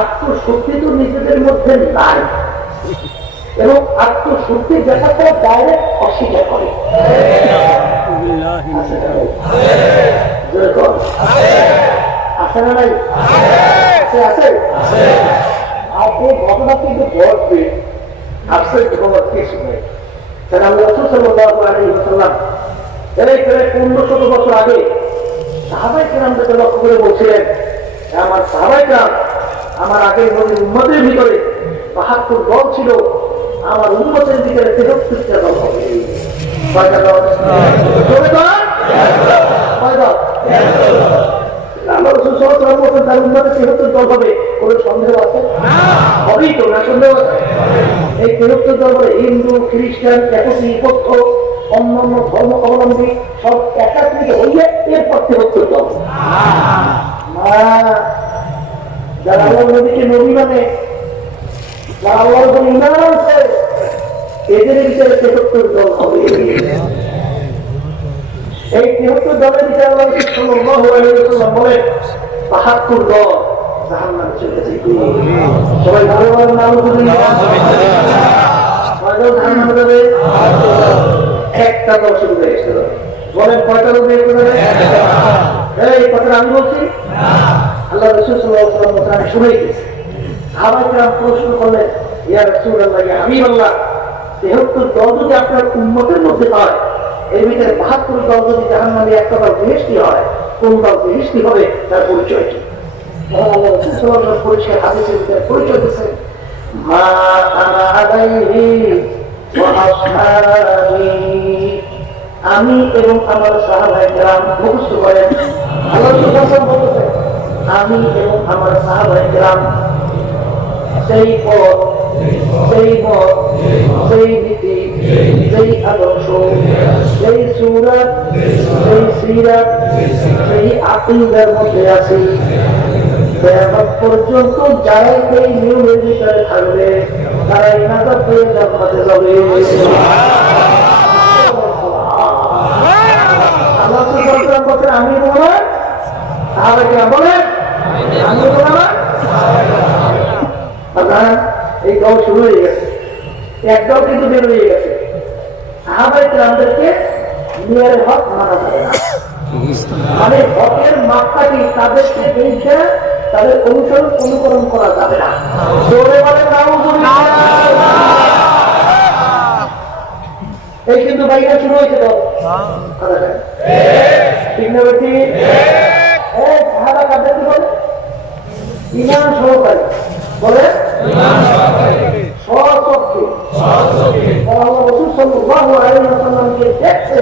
আত্মশুদ্ধি তো নিজেদের মধ্যে নাই এবং আত্মশুদ্ধির ব্যাপারটা ডাইরেক্ট অস্বীকার করে। আছে না নাই? আছে আছে। আর এই ঘটনা কিন্তু ঘটবে, আসছে খবর কিছু নেই। তাহলে আল্লাহ রাসূল সাল্লাল্লাহু আলাইহি ওয়াসাল্লাম এই প্রায় 1500 বছর আগে সাহাবায়ে কেরামদেরকে লক্ষ্য করে বলছিলেন, আমার সাহাবায়ে কেরাম, আমার আগের নবীর উম্মতের ভিতরে ৭২ দল ছিল, আমার উম্মতের ভিতরে ৭৩টা দল হবে। কয়টা দল? আল্লাহ রাসূল সাল্লাল্লাহু আলাইহি ওয়াসাল্লাম তার উম্মতের ৭৩ দল হবে, কোনো সন্দেহ আছে? হবেই তো, না সন্দেহ আছে? এই ৭৩ দল বলে হিন্দু, খ্রিস্টান, ক্যাথলিক, বৌদ্ধ, অন্যান্য ধর্ম অবলম্বী সব একাত্রিত হইলে এরপর ৭৩ দল। যারা আল্লাহ নবীকে নবী মানে, যারা আল্লাহর উপর ঈমান আনছে, এদের ভিতরে ৭৩ দল হবে। এই ৭৩ দলের ভিতরে আল্লাহ সাল্লাল্লাহু আলাইহি ওয়াসাল্লাম বলেন ৭২ দল জাহান্নামে চলে যাবে। সবাই ভালো ভালো নাউযুবিল্লাহ। কয়টা জাহান্নামে যাবে? একটা দল শুরু হয়ে গেছে। বলেন কয়টা দল বের করে? এই কথা আমি বলছি? আল্লাহ রাসূল সাল্লাল্লাহু আলাইহি ওয়াসাল্লাম শুনে গেছে। সাহাবায়ে কেরাম প্রশ্ন করলেন, ইয়া রাসূলুল্লাহ, ইয়া হাবিবাল্লাহ, ৭৩ দল যদি আপনার উম্মতের মধ্যে হয়, এর ভিতরে ৭২ দল যদি জাহান্নামে, একটা দল বেহেশতি হয়, কোন দল বেহেশতি হবে তার পরিচয় কি? আল্লাহ রাসূল সাল্লাল্লাহু আলাইহি ওয়াসাল্লাম পরিষ্কার হাদিসের ভিতরে পরিচয় দিয়েছেন, মা আনা আলাইহি ওয়া আসহাবি, আমি এবং আমার সাহাবায়ে কেরাম। মুখস্থ করেন, আল্লাহ রাসূল সাল্লাল্লাহু আলাইহি ওয়াসাল্লাম বলেছেন, আমি এবং আমার সাহাবায়ে কেরাম সেই পথ, সেই মত, সেই নীতি, সেই আদর্শ, সেই সূরত, সেই সিরাত, সেই আকীদার মধ্যে আছি। কিয়ামত পর্যন্ত যারা এই নিয়মের ভিতরে থাকবে তারা নাজাত পেয়ে জান্নাতে যাবে। আল্লাহ সুবহানাহু ওয়া তাআলা আমি বলেন, সাহাবায়ে কেরাম বলেন, আমি বলেন। এই দল শুরু হয়ে গেছে, একদল কিন্তু বের হয়ে গেছে। সাহাবায়ে কেরামদেরকে নিয়ের হক মানা যাবে না, মানে হকের মাপকাঠি তাদেরকে দেখে তাদের অনুকরণ করা যাবে না। জোরে বলেন নাউযুবিল্লাহ। এই কিন্তু বাইরে শুরু হয়েছে দল, ঠিক না? এই সাহাবা কাদের কি বলে? ইমান সহকারী বলে, সচক্ষে আল্লাহ রাসূল সাল্লাল্লাহু আলাইহি ওয়াসাল্লামকে দেখছে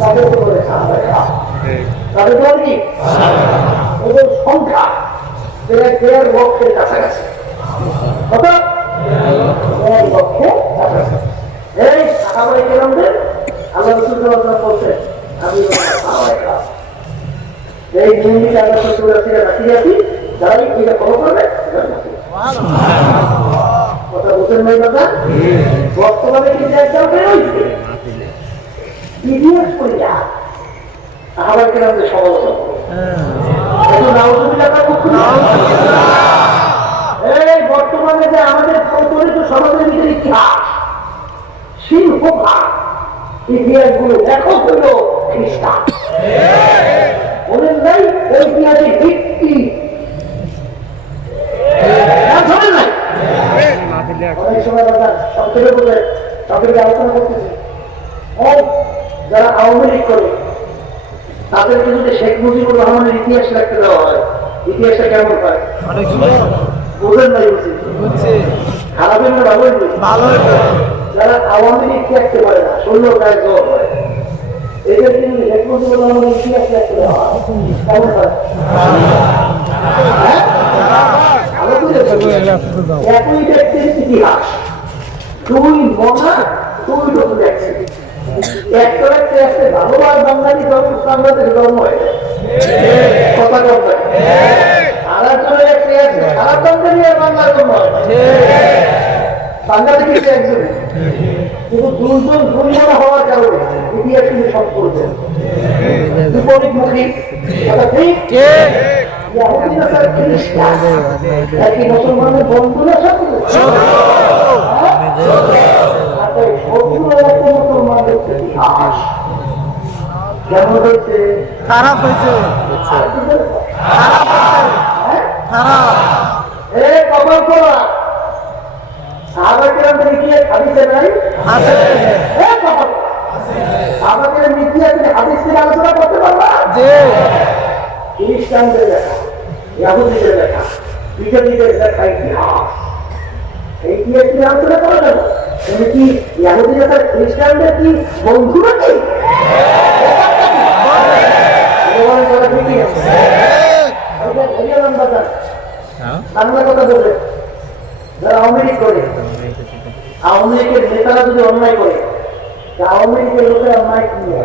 তাদেরকে বলে সাহাবা। তাদের বলে কি ওদের সংখ্যা প্রায় 1.5 লক্ষের কাছাকাছি। কত? 1.5 লক্ষের কাছাকাছি। এই সাহাবায়ে কেরামদের আল্লাহ রাসূল সাল্লাল্লাহু আলাইহি ওয়াসাল্লাম বলছেন আমি সাহাবায়ে কেরাম এই দুনিয়া আল্লাহ রাসূল রাসূল যারা এটা ফলো করবে কথা বলছেন নাই দাদা? বর্তমানে কি একদম বেরোচ্ছে ইতিহাস করে যা সাহাবায়ে কেরামদের সমালোচনা করে এই বর্তমানে যে আমাদের প্রচলিত সমাজের ভিতরে ইতিহাস শিল্পঘাত ইতিহাসগুলো লেখক হইল খ্রিস্টান। বলেন নাই ঐতিহাসিক ভিত্তি নাই। অনেক সময় সবথেকে বলে সবথেকে আলোচনা করতেছি যারা আওয়ামী লীগ করে তাদেরকে যদি শেখ মুজিবুর রহমানের ইতিহাস লিখতে দেওয়া হয় ইতিহাসটা কেমন হয়? বুঝেন নাই? খারাপের না ভালো? যারা আওয়ামী লীগ লিখতে পারে না শূন্য গায়ে জোর হয় এদেরকে যদি শেখ মুজিবুর রহমানের ইতিহাস লিখতে দেওয়া হয় কেমন হয়? একই ব্যক্তির ইতিহাস দুই মনা দুই লোক দেখছে। একটা ব্যক্তি আসছে ভালোবার বাঙালি বাংলাদেশ জন্ম হয়েছে কথা বলবে, আর একজন ব্যক্তি আছে খারাপ বাঙালি আর বাংলার জন্ম হয়েছে বাংলাদেশে একজন কিন্তু দুজন দুর্মনা হওয়ার কারণে ইতিহাস কিন্তু সব করছেন বিপরীতমুখী কথা ঠিক। মুসলমানের বন্ধু না সব মুসলমানদের ইতিহাস কেমন হয়েছে? খারাপ হয়েছে। কবর করা সাহাবায়ে ইতিহাস হাদিসে নাই আছে। সাহাবায়ে ইতিহাস হাদিস থেকে আলোচনা করতে পারবা? খ্রিস্টানদের লেখা ইহুদিদের লেখা বিজয়ীদের লেখা ইতিহাস এই ইতিহাস নিয়ে আলোচনা করা যাবে। তুমি কি ইহুদিদের সাথে খ্রিস্টানদের কি বন্ধু নাকি? বাংলা কথা বলে যারা আওয়ামী লীগ করে আওয়ামী লীগের নেতারা যদি অন্যায় করে আওয়ামী লীগের লোকেরা মাইক নিয়ে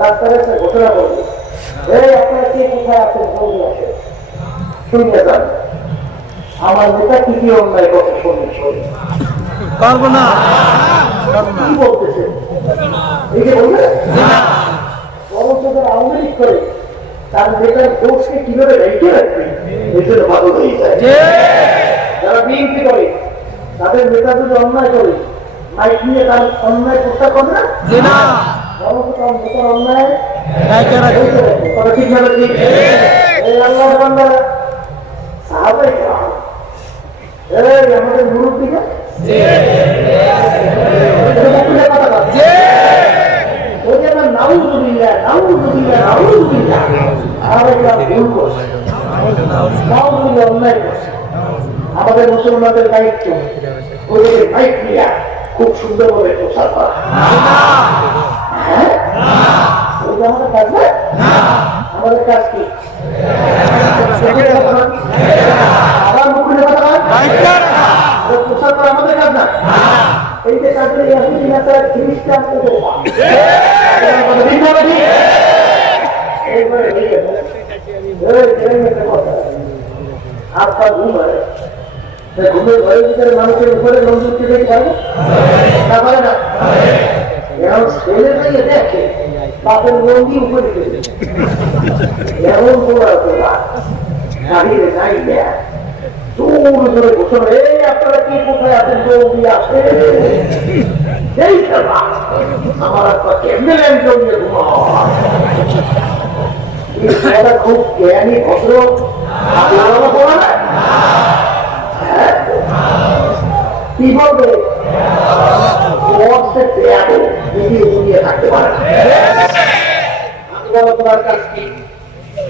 রাস্তায় রাস্তায় ঘোষণা করবে আপনারা কে কোথায় আছেন বলতে আসে শুনে যান আমার নেতা কি কি অন্যায় কথা শুনে পারবো না কি বলতেছে এই যে বলবে বরঞ্চ যারা আওয়ামী লীগ করে তার নেতার দোষকে কিভাবে রেখে রাখবে এই জন্য ভালো হয়ে যায়। যারা বিএনপি করে তাদের নেতা যদি অন্যায় করে মাইক নিয়ে তার অন্যায় প্রচার করে না বরঞ্চ তার নেতার অন্যায় ঠিক না ঠিক? এই আল্লাহর বান্দারা সাহাবায়ে কেরাম আমাদের মুরব্বিরা আমাদের মুসলমানদের দায়িত্ব ওদেরকে মাইক নিয়ে খুব সুন্দরভাবে প্রচার করা। হ্যাঁ আমাদের কাজ না? আমাদের কাজ কি? আবার মুখে প্রচার করা আমাদের কাজ না? এই যে কাজের খ্রিস্টান ঘুমের ঘরের ভিতরে মানুষের উপরে নজরকে দেখতে পারবো না পারে না ছেলে থেকে দেখে বাপের লঙ্গি উপরে এমন বাহিরে নাই দেয় দূর ধরে ঘোষণা এই আপনারা কি কোথায় আছেন জলদি আসে এই খেলা আমার আপনার কেমনে জমিয়ে ঘুমা খুব জ্ঞানী ভদ্র পড়া না কি বলবে থাকতে পারে তোমার কাজ কি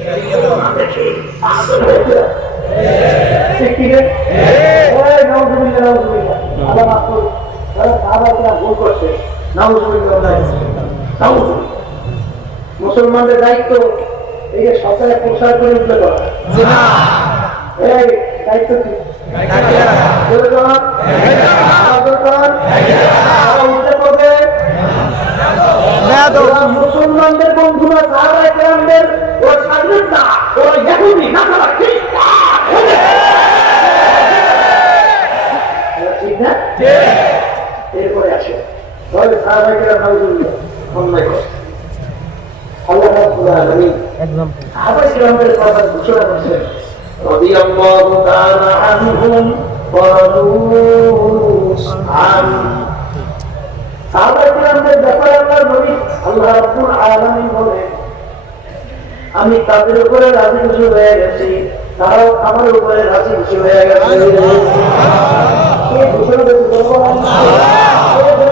দেখি আসল হয়েছে ঠিক কি রে এই নাউজুবিল্লাহ নাউজুবিল্লাহ আল্লাহ মাফ করুন যারা সাহাবারা ভুল করছে নাউজুবিল্লাহ নাউজুবিল্লাহ মুসলমানদের দায়িত্ব এই যে সরকারে প্রসার করে উঠলে করা জি না এই দায়িত্ব কি মুসলমানদের বন্ধুরা সাহাবায়ে কেরামদের ওরা স্বাধীন না ওরা ইহুদি নাসারা খ্রিস্টান ঠিক না এরপরে আসে তবে সাহাবায়ে কেরাম নাউজুবিল্লাহ অন্যায় করে আল্লাহ রাব্বুল আলামিন সাহাবায়ে কেরামদের কথা ঘোষণা করেছেন রাদিয়াল্লাহু তাআলা আনহুম ওয়া রাদু আনহু সাহাবায়ে কেরামদের ব্যাপারে আল্লাহর নবী আল্লাহ রাব্বুল আলামিন বলেন আমি তাদের উপরে রাজি খুশি হয়ে গেছি তারাও আমার উপরে রাজি খুশি হয়ে গেছে কে ঘোষণা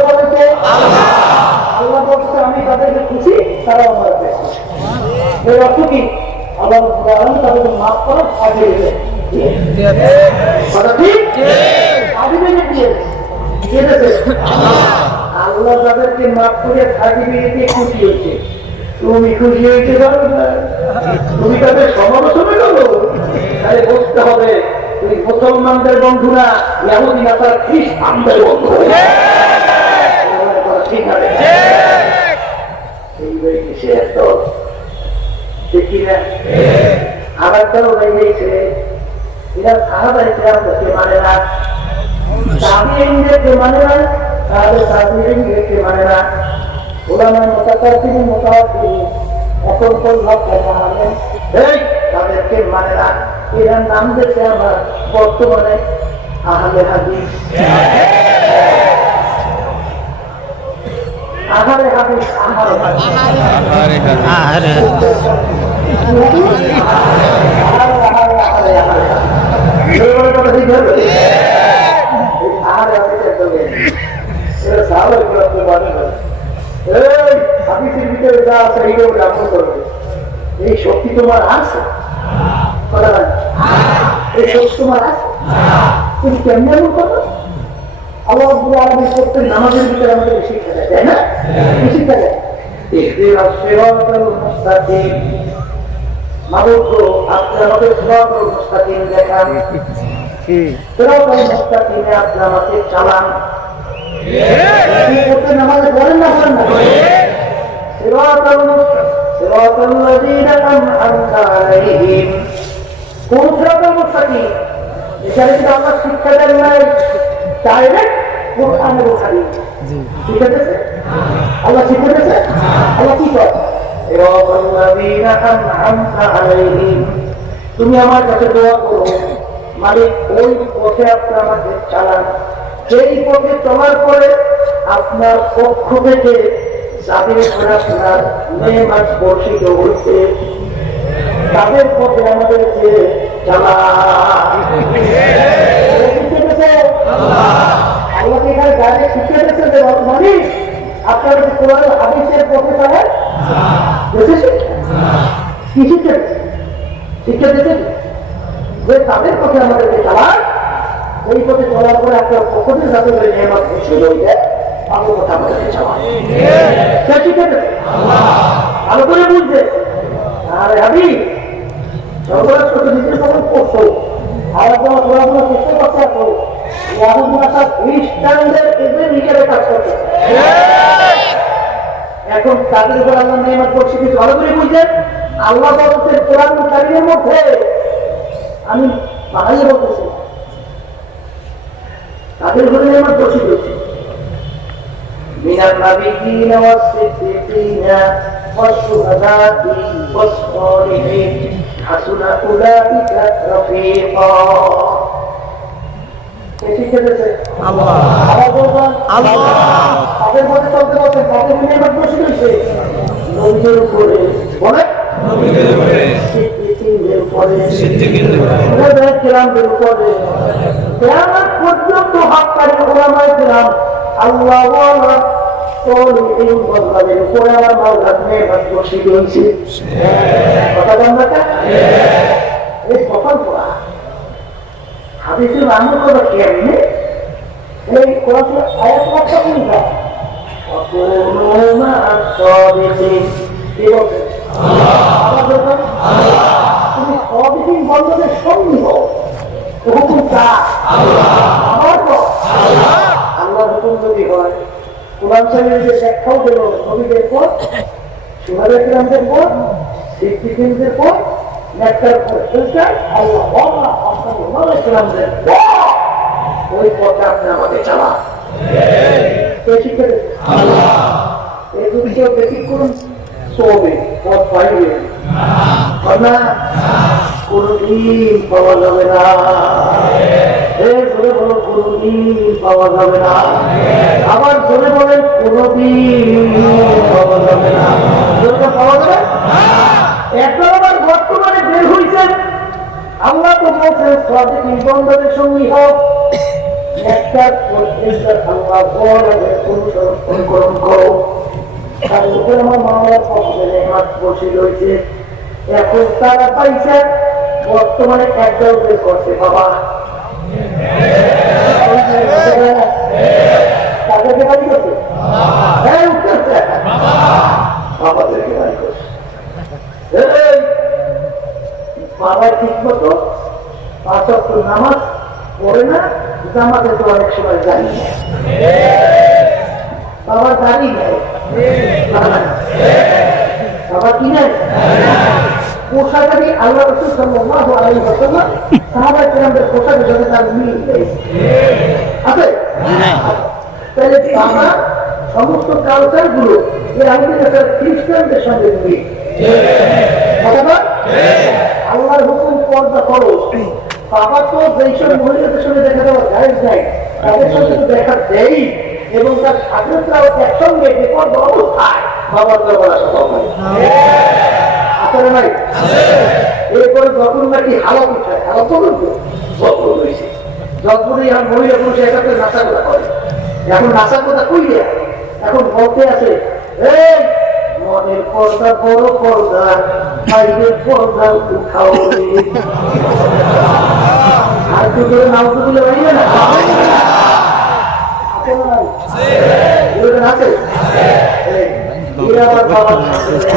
করেছে আল্লাহ বলছে আমি তাদেরকে খুশি তারাও আমার খুশি এর অর্থ কি আল্লাহ রাব্বুল আলামিন তাদেরকে মাফ করার আগে দিলেন কথা ঠিক আগে দিয়েছে আল্লাহ তাদেরকে মাফ করে সার্টিফিকেটে খুশি হচ্ছে তুমি খুশি হইতে পারো না তুমি তাদের সমালোচনা করো তাহলে বুঝতে হবে তুমি মুসলমানদের বন্ধু না ইহুদি নাসারা খ্রিস্টানদের বন্ধু ঠিক আছে সে তো দেখি না আবার তাও গেছে এরা সাহাবায়ে কেরামকে মানে না তাবিঈনদেরকে মানে না তাহলে তাবিঈনদেরকে মানে না উলামায়ে মুতাকাদ্দিমিন মুতাওয়াক্কিলিন এখন কোন লোক মানে এই তাদেরকে মানে না এরা নাম দিয়েছে আমার বর্তমানে আহলে হাদিস আহলে হাদিস এই শক্তি তোমার আছে এই শক্তি তোমার আছে তুমি কেমনে করো আল্লাহ রাব্বুল আলামিন প্রত্যেক নামাজের ভিতরে আমাদের শিক্ষা দেয় তাই না শিক্ষা দেয় ইহদিনাস সিরাতাল মুস্তাকিম মাবুদ আপনি আমাদের সিরাতাল মুস্তাকিম দেখান সিরাতাল মুস্তাকিমে আপনি আমাকে চালান প্রত্যেক নামাজে বলেন না সিরাতাল লাযীনা আন'আমতা আলাইহিম কোন সিরাতাল মুস্তাকিম এখানে কিন্তু আল্লাহ শিক্ষা দেন নাই ডাইরেক্ট কোরআনের হাদিস ঠিক আছে আল্লাহ শিক্ষা দিয়েছে আল্লাহ কি করে সিরাতাল লাযীনা আন'আমতা আলাইহিম তুমি আমার কাছে দোয়া করো মালিক ওই পথে আপনি আমাকে চালান যেই পথে চলার পরে আপনার পক্ষ থেকে যাদের উপর আপনার নেয়ামত বর্ষিত হচ্ছে তাদের পথে আমাদেরকে চালান আল্লাহ এখানে গাড়ি শিখিয়ে দিচ্ছে যে মানে আপনার কোরআন হাদিসের পথে চলে বুঝেছি কি শিখতে শিক্ষা দিচ্ছে যে তাদের পথে আমাদেরকে চালান ওই পথে চলার পরে আপনার পক্ষ থেকে যাতে করে নেয়ামত বর্ষিত হয়ে যায় আমার কথা আমাদেরকে চালান কে শিখে দেবে ভালো করে বুঝবে আরে আমি সর্বদা ছোট নিজের তখন করছো আর তোমার পড়াশোনা চেষ্টা করতে আসো খ্রিস্টানদের এদের নিজেরা কাজ করছে এখন তাদের উপর আল্লাহ নেয়ামত বর্ষিত ভালো করে বুঝলেন আল্লাহ বলতে কোরআন কারীমের মধ্যে আমি বাঙালি বলতেছি তাদের উপর নেয়ামত বর্ষিত হচ্ছে মিনাল নাবিয়্যিনা ওয়াস-সিদ্দীকিনা ওয়াশ-শুহাদা'i ওয়াস-সালিহিন হাসুনা উলাইকা রাফীকা তাদের মধ্যে চলতে বলছেন তাদের নিয়ামত বর্ষিত হয়েছে নবীদের উপরে বলে কিরামদের উপরে কিয়ামত পর্যন্ত হককারী উলামায়ে কিরাম আল্লাহ এই বদলাবেন উপরে আমার মাল ঘাটনে বসে হয়েছে কথা জানবাটা এই কখন পড়া হাদিসের আমল করা কেমনে এই কোরআন আয়াত একটা কোন যায় তুমি সবদিন বন্ধনের সঙ্গী হও হুকুম কার আমার তো আল্লাহর হুকুম যদি হয় কোরআন শরীফের যে ব্যাখ্যাও দিল নবীদের পর সুহাদের কিরামদের পর সিদ্দিকদের পর নেককার পর আল্লাহ কিরামদের ওই পথে আপনি আমাকে চালান কে শিক্ষা দেবে এই যদি কেউ বেশি করুন তবে পথ পাইবে না কোনদিন পাওয়া যাবে না জোরে বলো কোনদিন পাওয়া যাবে না আবার জোরে বলেন কোনদিন পাওয়া যাবে না পাওয়া যাবে এখন আবার বর্তমানে বের হয়েছেন আল্লাহ তো বলছেন সাদিক ইমানদারের সঙ্গী হোক একটা আল্লাহ অনুসরণ করো তার উপরে আমার মামার পক্ষে বসে রয়েছে এখন তারা পাইছে বর্তমানে একদল বের করছে বাবা তাদেরকে বাড়ি করছে বাবাদেরকে বাড়ি করছে বাবা ঠিক মতো 5 ওয়াক্ত নামাজ পড়ে না জামাতে তো অনেক সময় যাই না বাবা দাঁড়িয়ে নেয় বাবা কি নেয় পোশাকারই আল্লাহ রাসূল সাল্লাল্লাহু আলাইহি ওয়াসাল্লাম সাহাবায়ে কেরামদের পোশাকের সাথে তার মিল আছে তাহলে বাবা সমস্ত কালচার গুলো যে আমাদের কাছে খ্রিস্টানদের সঙ্গে মিল আল্লাহর হুকুম পর্দা করো বাবা তো যেসব মহিলাদের সঙ্গে দেখা দেওয়া যায় যায় তাদের সঙ্গে তো দেখা দেয় এবং তার স্বাধীনতাও একসঙ্গে বিপদ অবস্থায় বাবার দরবার আসা সম্ভব আসলে নাই এরপরে যখন নাকি হালত উঠায় হালত বলুন তো যত্ন রয়েছে যত্নে এখন মহিলা পুরুষ একাত্রে নাচা কথা করে এখন নাচার কথা কই দেয় এখন বলতে আছে এই মনের পর্দা বড় পর্দা বাইরের পর্দা উঠাও আর কি করে নাও তো দিলে বাইরে না আছে এরা আবার বাবার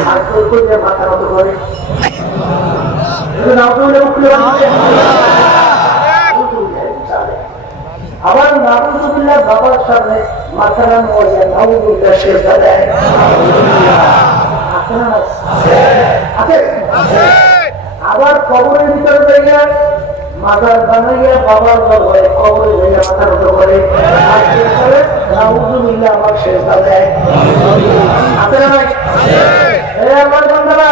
হাত করে মাথা মতো করে নাও তো উঠলে আবার নাউযুবিল্লাহ বাবার সামনে মাথা নামিয়ে নাউযুবিল্লাহ সেজদা দেয় আবার কবরের ভিতরে যাইয়া মাথার বানাইয়া বাবার দরবারে কবরে যাইয়া মাথা মতো করে নাউযুবিল্লাহ আমার সেজদা দেয় আছে না ভাই আমার বন্ধুরা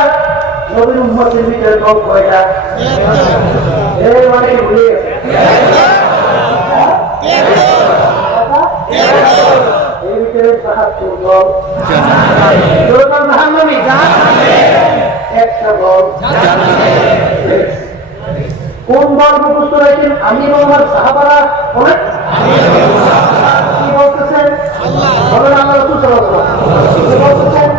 নবীর উম্মতের ভিতরে দল কয়টা এই মানে ভুলে কোন দল মুখস্থ রাখেন আমি এবং আমার সাহাবারা বলেন কি বলতেছেন বলেন আল্লাহ রাসূল সাল্লাল্লাহু আলাইহি ওয়াসাল্লাম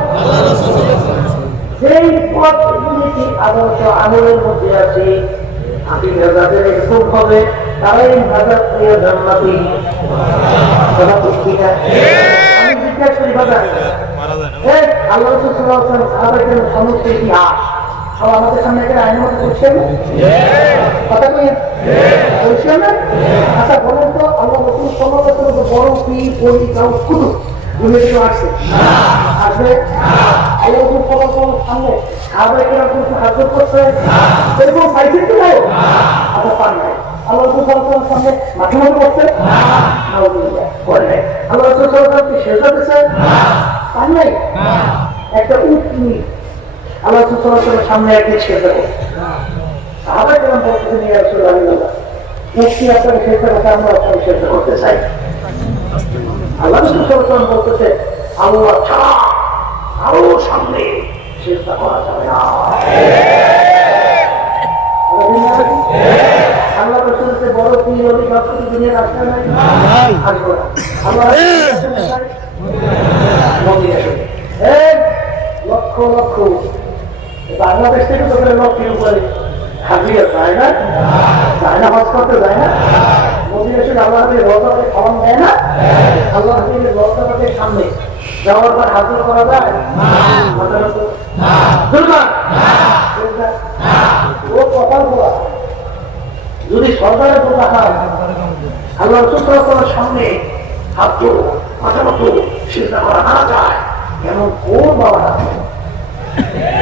যেই পথগুলি আদর্শ আমলের মধ্যে আছে আমি যাদের এরকম হবে তারাই হাজার প্রিয় জান্নাতি কথা বুঝছি না আমি জিজ্ঞাসা করি বাবা আল্লাহ রাসূল সাল্লাল্লাহু আলাইহি ওয়াসাল্লাম সাহাবাদের সমস্ত ইতিহাস সব আমাদের সামনে একটা আইনের মধ্যে করছেন কথা কই বলছেন না আচ্ছা বলেন তো আল্লাহ রাসূল সাল্লাল্লাহু আলাইহি ওয়াসাল্লাম বড় পীর বলি কাউ কুতুব দুনিয়াতে আসছে আসবে আল্লাহ রাসূল সাল্লাল্লাহু আলাইহি ওয়াসাল্লাম সামনে সাহাবায়ে কেরাম কিছু হাজির করছে এরকম পাইছেন তো আচ্ছা পান নাই আল্লাহ রাসূল সাল্লাল্লাহু আলাইহি ওয়াসাল্লাম সামনে মাথা মতো করছে নাউযুবিল্লাহ করে আল্লাহ রাসূল সাল্লাল্লাহু আলাইহি ওয়াসাল্লাম কি সেজদা দিয়েছে পান নাই একটা উটনি আল্লাহ রাসূল সাল্লাল্লাহু আলাইহি ওয়াসাল্লাম সামনে একদিন সেজদা করছে সাহাবায়ে কেরাম বলতেন ইয়া রাসূলুল্লাহ মুক্তি আপনাকে সেজদা করতে আমরা আপনাকে সেজদা করতে চাই আল্লাহ রাসূল সাল্লাল্লাহু আলাইহি ওয়াসাল্লাম বলতেছে আল্লাহ ছাড়া আরো সামনে চেষ্টা করা যাবে না আল্লাহ রাসূলকে বড় প্রিয় অলি কাউকে দুনিয়ার রাস্তা নাই আসবে আল্লাহ বাংলাদেশ থেকে তো লোক কেউ করে হাজিয়ে যায় না, যায় না, হজ করতে যায় না, মোদী এসে আল্লাহ রোজাকে ফলন দেয় না, আল্লাহ রোজাকে সামনে যাওয়ার পর হাজির করা যায় ও কথা বলা যদি সরকারের বোঝা হয় আল্লাহ রসুলের সামনে হাত জোড়ো মাথা মতো চিন্তা করা না যায় এমন কোন বাবা আছে,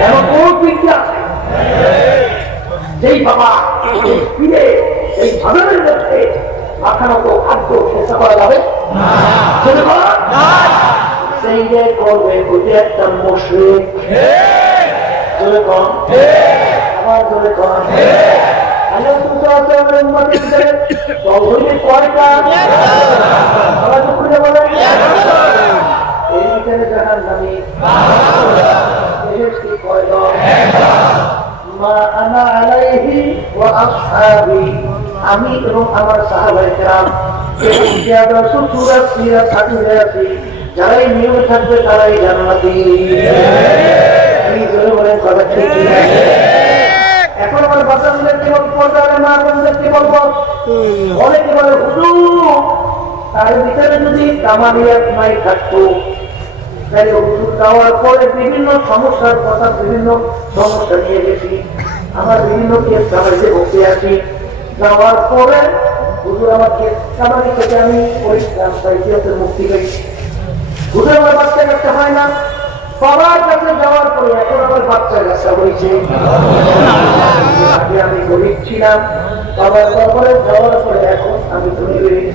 এমন কোন বিদ্যা আছে যেই বাবা ফিরে এই ধরনের মধ্যে মাথা মতো খাদ্য চিন্তা করা যাবে সেই যে করবে ওটি একটা মুশরিক। জোরে কম, আবার জোরে কম। আমি এবং আমার সাহাবায়ে কেরাম যারাই নিয়মে থাকবে তারাই জান্নাতি। বলেন কথা ঠিক। এখন আমার বাচ্চাদেরকে বলবো, মা বোনদেরকে বলবো, অনেকে বলে হুজুর তার ভিতরে যদি কামালিয়াত নাই থাকতো তাহলে হুজুর যাওয়ার পরে বিভিন্ন সমস্যার কথা, বিভিন্ন সমস্যা নিয়ে গেছি, আমার বিভিন্ন কেস কামাইতে ভর্তি আছি, যাওয়ার পরে হুজুর আমাকে কামালি থেকে আমি পরিত্রাণ পাইছি, মুক্তি পেয়েছি। হুজুর আমার বাচ্চা কাছে হয় না, বাবার কাছে যাওয়ার পরে এখন আমার বাচ্চা কাছে হয়েছে। আগে আমি গরিব ছিলাম, বাবার দরবারে যাওয়ার পরে এখন আমি ধনী হয়েছি।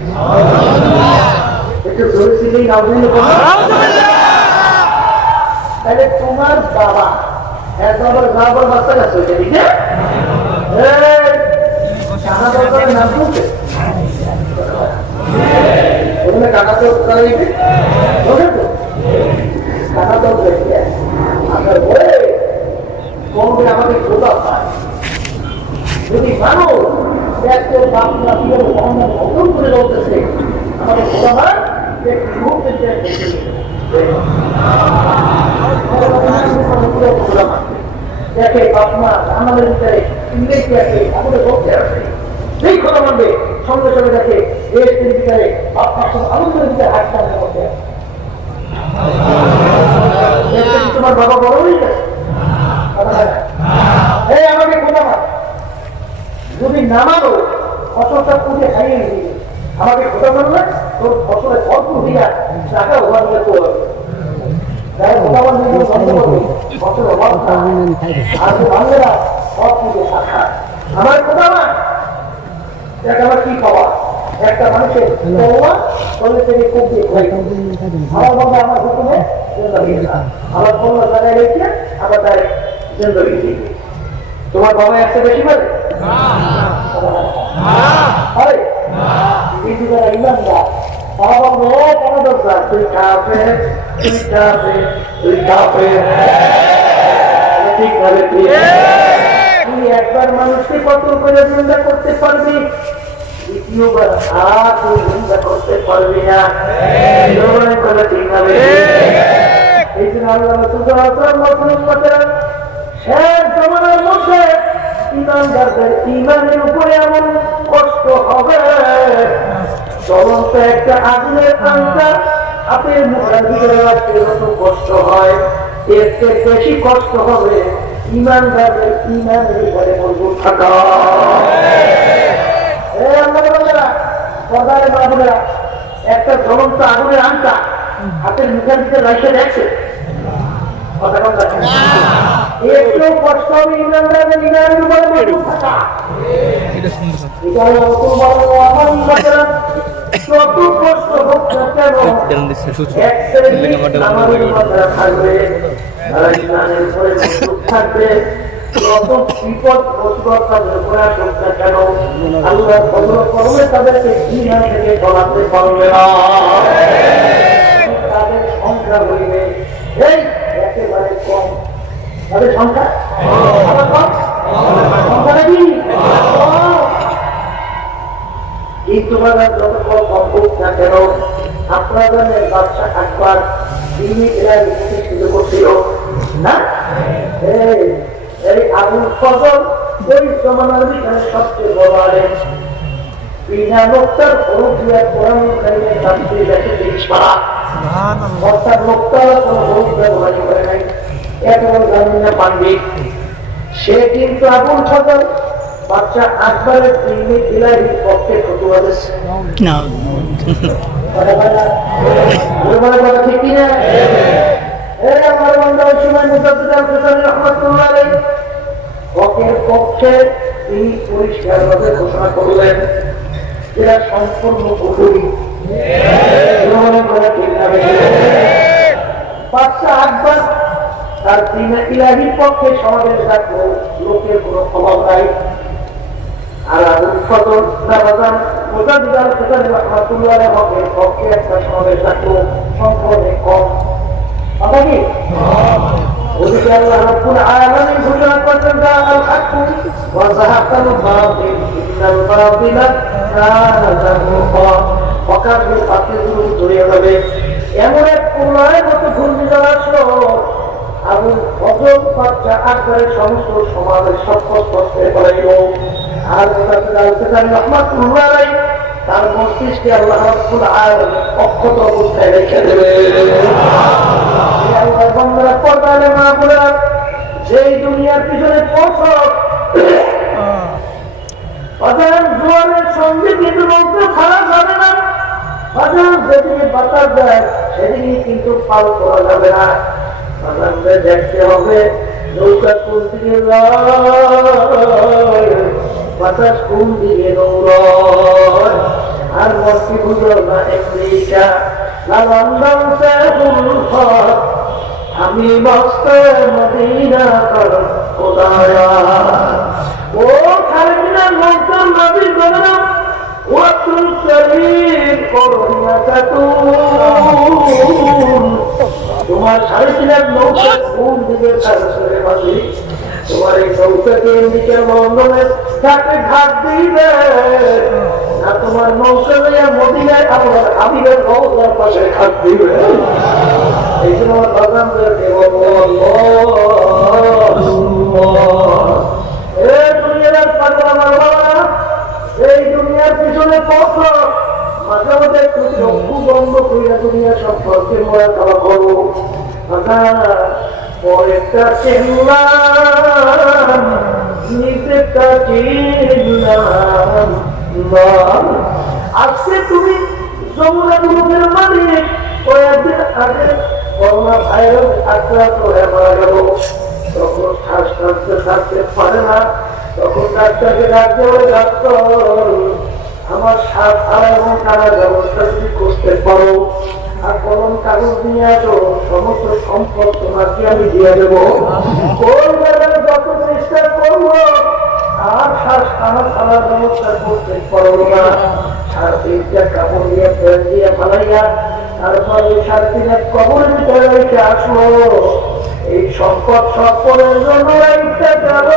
একটু ধরেছিলেই না তাহলে তোমার বাবা একবার যাওয়ার বাচ্চা কাছে হয়েছে, ঠিক না? কানা দরকারের নাম শুনছে ওখানে কানা তো কানা তো আসার পরে কমবে আমাদের খোদা পায়। যদি মানুষ ভ্রমণ করে চলতেছে আমাদের খোদা পায় দেখে বাপমা আমাদের ভিতরে ইংরেজ দেখে আমাদের বলতে আসে সেই খোদা মানবে সঙ্গে সঙ্গে দেখে দেশের ভিতরে বাপমা আমাদের ভিতরে হাত সামনে করতে আসে। তোমার বাবা বড় হয়ে গেছে আমাকে খোদা মান যদি নামানো ফসলটা পুজো খাইয়ে দিবি আমাকে খোদা মানলে তোর ফসলের ভরপুর দিয়া টাকা ওভার নিয়ে করবে আমার কথা না আমার কি খাওয়া একটা মানুষের আমার বন্ধু আমার হুকুমে আমার কন্যা জায়গায় রেখে আমার তার তোমার বাবা একটা বেশি পারে ইমানদার বাবা বলবো কেন দরকার তুই খাবে তুই খাবে তুই খাবে ঠিক ভাবে তুই একবার মানুষকে কত করে চিন্তা করতে পারবি, দ্বিতীয়বার আর তুই চিন্তা করতে পারবি না। ঠিক ভাবে এই জন্য আল্লাহ শেষ জমানার মধ্যে ইমানদারদের ইমানের উপরে এমন কষ্ট হবে চলন্ত একটা আগুনের কান্তা হাতের মুখের ভিতরে রাখতে যত কষ্ট হয় এর চেয়ে বেশি কষ্ট হবে ইমানদারদের ইমানের উপরে মজবুত থাকা। একটা জ্বলন্ত আগুনের আংটা হাতের মুখের ভিতরে রাখতে দেখছে একটু কষ্ট হবে ইমানদারদের ইমানের উপরে মজবুত থাকা। কত কষ্ট হোক না কেন থাকবে কত বিপদ কেন আল্লাহ কর্মে তাদেরকে ইমান থেকে চলাতে পারবে না, তাদের সংখ্যা হইবে এই একেবারে কম, তাদের সংখ্যা সংখ্যা নাকি কিন্তু যতক্ষণ সম্ভব না কেন আপনাদের বাদশা আকবর তিনি প্রতিষ্ঠিত করছিল না এই আবুল ফজল ওই জমানার ভিতরে সবচেয়ে বড় আলেম। বিনা নোক্তার হরুফ দিয়ে কোরআন কারিমে তাফসীর লেখে 30 পারা। অর্থাৎ নোক্তার কোনো হরুফ ব্যবহার করে নাই, এত বড় জানেন না পান্ডিত। সে কিন্তু আবুল ফজল বাচ্চা আকবরের ইলমে ইলাহির পক্ষে ফতোয়া দিয়েছে। ঠিক কিনা? আমার বন্ধু ওই সময় মুজাদ্দিদ আল-কাসানি রাহমাতুল্লাহ আলাইহি হকের পক্ষে তিনি পরিষ্কারভাবে ঘোষণা করলেন এরা সম্পূর্ণ কুফরি। বাচ্চা আকবর তার ইলমে ইলাহির পক্ষে সমাবেশ ডাকলো, লোকের কোনো খবর নাই। আর আবুল ফজল নাবাজান মুজাদ্দিদ আল-কাসানি রাহমাতুল্লাহ আলাইহি হকের পক্ষে একটা সমাবেশ ডাকলো, সংখ্যা অনেক কম। কি ওদিকে আল্লাহ রাব্বুল আলামিন ঘোষণা করছেন জাআল হাক্কু ওয়া যাহাকাল বাতিল ইন্নাল বাতিলা কানা যাহুকা। অকাজে বাতিল জড়িয়ে যাবে, এমন এক প্রলয়ের মতো ঘূর্ণিঝড় আসলো। আবুল ফজল বাচ্চা আকবরের সমস্ত সমাজের সব কষ্টে পড়াইল। আর মুজাদ্দিদ আল-কাসানি রাহমাতুল্লাহ আলাইহি তার মস্তিষ্কে আল্লাহ রাব্বুল আলামিন অক্ষত অবস্থায় রেখে দেবে। যেই দুনিয়ার পিছনে জোয়ারের সঙ্গে কিন্তু নৌকা খারাপ হবে না, যেদিকে বাতাস দেয় সেদিকে কিন্তু পাল করা যাবে না। দেখতে হবে নৌকা কোন দিকে বাতাস কোন দিকে নৌরয়। আর মস্তি বুঝল না আমেরিকা না লন্ডন সে আমি মস্ত মদিনা কর খোদায়া। ও খালিনা নৌকার নবী গণনা ও তুল করিম করুণা কাতুন। তোমার 3.5 নৌকা কোন দিকে সরে বাঁধি, তোমার এই নৌকাকে দিকে লন্ডনের ঘাটে ঘাট দিবে না, তোমার নৌকা লইয়া মদিনায় আমার হাবিবের রওজার পাশে ঘাট দিবে। এই জন্য আমার বাজানদেরকে বলবো দুনিয়ার পাগল আমার বাবা, এই দুনিয়ার পিছনে পথ মাঝে মাঝে একটু চক্ষু বন্ধ করিয়া দুনিয়া সম্পর্কে মরা খাওয়া করবো। পরেরটা চিনলাম নিজেরটা চিনলাম। আজকে তুমি যমুনা গ্রুপের মালিক, কয়েকদিন আগে করোনা ভাইরাস আক্রান্ত হয়ে মারা গেল। তখন শ্বাস টানতে থাকতে পারে না, তখন ডাক্তারকে ডাকতে হবে ডাক্তার আমার শ্বাস এবং টানার ব্যবস্থা যদি করতে পারো আর কলম কাগজ নিয়ে আসো, সমস্ত সম্পদ তোমাকে আমি দিয়ে দেবো। ওই বেলায় যত চেষ্টা করবো আর শ্বাস টানা ছাড়ার ব্যবস্থা করতে পারবো না। 3.5টা কাপড় দিয়ে ফেল দিয়ে ফালাইয়া তারপরে 3.5 কবরের ভিতরে রেখে আসলো। এই সম্পদ সকলের জন্য রেখে গেল,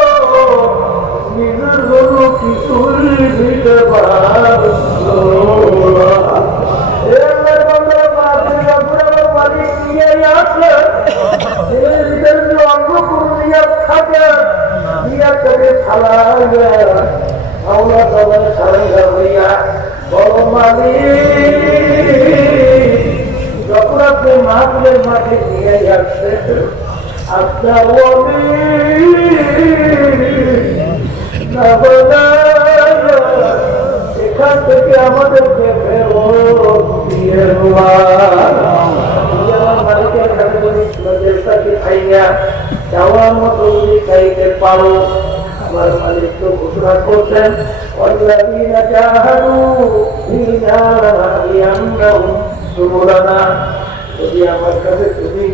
নিজের জন্য কিছুই দিতে পারলো। মালিক নিয়ে আসলে অঙ্গ কোনো নিয়াত থাকে, নিয়াতটাকে ছাড়াইয়া আওলা দলের ছাড়াইয়া হইয়া বড় মালিক যখন আপনি মাহফিলের মাঠে নিয়ে আসছে আপনার এখান থেকে আমাদেরকে ফেরত দিয়ে আমার মালিকের কাছে যদি খাইয়া যাওয়ার মতো যদি খাইতে পারো, আমার মালিক তো ঘোষণা করছেন যদি আমার কাছে তুমি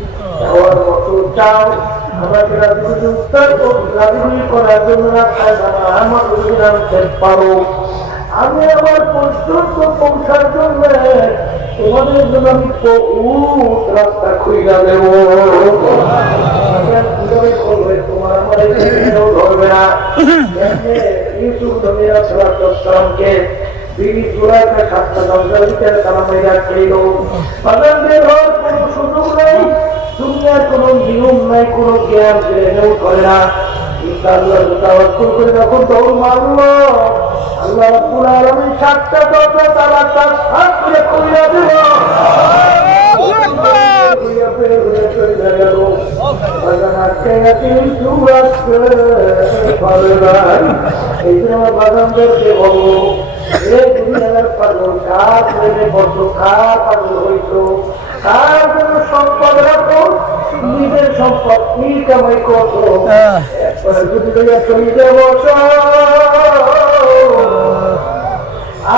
যাওয়ার মতো চাও, আমাকে রাজনীতি উত্তর রাজনীতি করার জন্য আমার যদি আনতে পারো, আমি আমার পর্যন্ত পৌঁছার জন্য তোমাদের জন্য আমি বহুত রাস্তা খুঁজা দেব। তোমার আমার ধরবে না। ইউসুফ নবীকে বিবি জুলাইখা 7টা দরজার ভিতরে তালা মাইরা খেল। বাজারদের হওয়ার কোনো সুযোগ নেই, দুনিয়ার কোনো নিয়ম নাই, কোনো জ্ঞান জেনেও করে না। কিন্তু আল্লাহ তাওয়াক্কুল করে যখন দৌড় মারলো, আল্লাহ রাব্বুল আলামিন সাতটা দরজা তারা তার সাথে খুলে দিল। এই জন্য আমার বাগানদেরকে বলবো, এই দুনিয়ার পাগল কার প্রেমে বসত, কার পাগল হইত, কার জন্য সম্পদ রাখো, নিজের সম্পদ কি কামাই করছো, একবার যদি চলিতে বস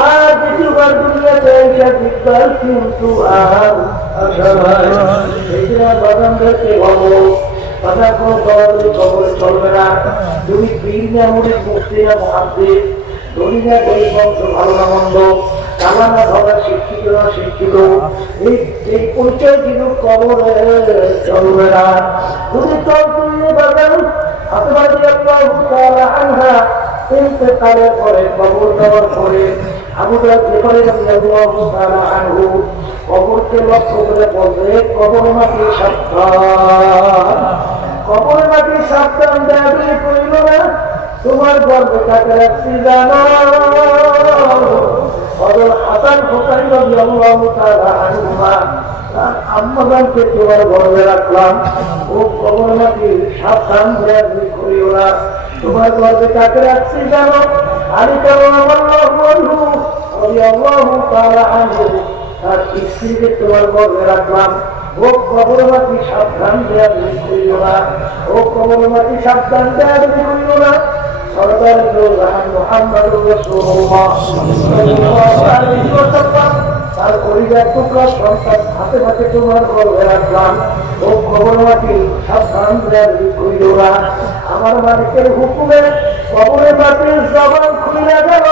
আর দ্বিতীয়বার দুনিয়াতে এসে বিদ্যার কিন্তু আর আশা নাই। এই জন্য বাগানদেরকে বলবো, কথা কোনো দলাদলি খবরে চলবে না। তুমি পীর না মুড়ি মুক্তি না মহাদ্দিক, ধনী না গরিব বংশ, ভালো না মন্দ, কালা না ধরা, শিক্ষিত না শিক্ষিত, এই পরিচয় কিন্তু কবরে চলবে না। তুমি চল তুলে বাগান হাতে বাড়ি আল্লাহ আনহা ইন্তেকালের পরে, কবর দেওয়ার পরে আবু আনহু কবরকে লক্ষ্য করে বলবে, কবর মাটি সাবধান, কবর মাটি সাবধান, দেয়ালি করিল না, তোমার গর্বে কাকে রাখছি জানো। হাসান হোসেন রাদিয়াল্লাহু তাআলা আনহুমা আম্মাকে তোমার গর্বে রাখলাম, ও কবর মাটি সাবধান, দেয়ালি করিও না, তোমার গর্বে কাকে রাখছি জানো। আলী কারামাল্লাহু আনহু রাদিয়াল্লাহু তাআলা আনহু তার স্ত্রীকে তোমার গর্বে রাখলাম, ও কবর মাটি সাবধান, দেয়ালি করিও না, ও কবর মাটি সাবধান, দেয়ালি করিও না। সরদার মুহাম্মদুর রাসূলুল্লাহ সাল্লাল্লাহু আলাইহি ওয়াসাল্লাম তার পরিবার টুকরা সন্তান হাতে হাতে তোমার গর্বে রাখলাম, ও কবর মাটি সাবধান, দেয়ালি করিও না। আমার মালিকের হুকুমে কবরের মাটির জবান খুলে গেল,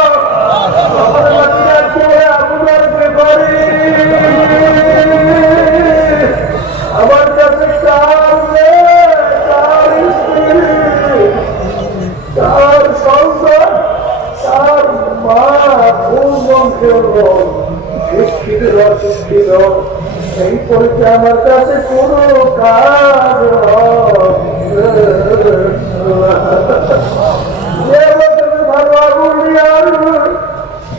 কবরের মাটি আছে আপনার ব্যাপারে আমার কাছে কার স্ত্রী, তার সন্তান, তার মা, ভুল বংশের লোক, শিক্ষিত অশিক্ষিত, এই পরিচয় আমার কাছে কোনো কাজ ভালো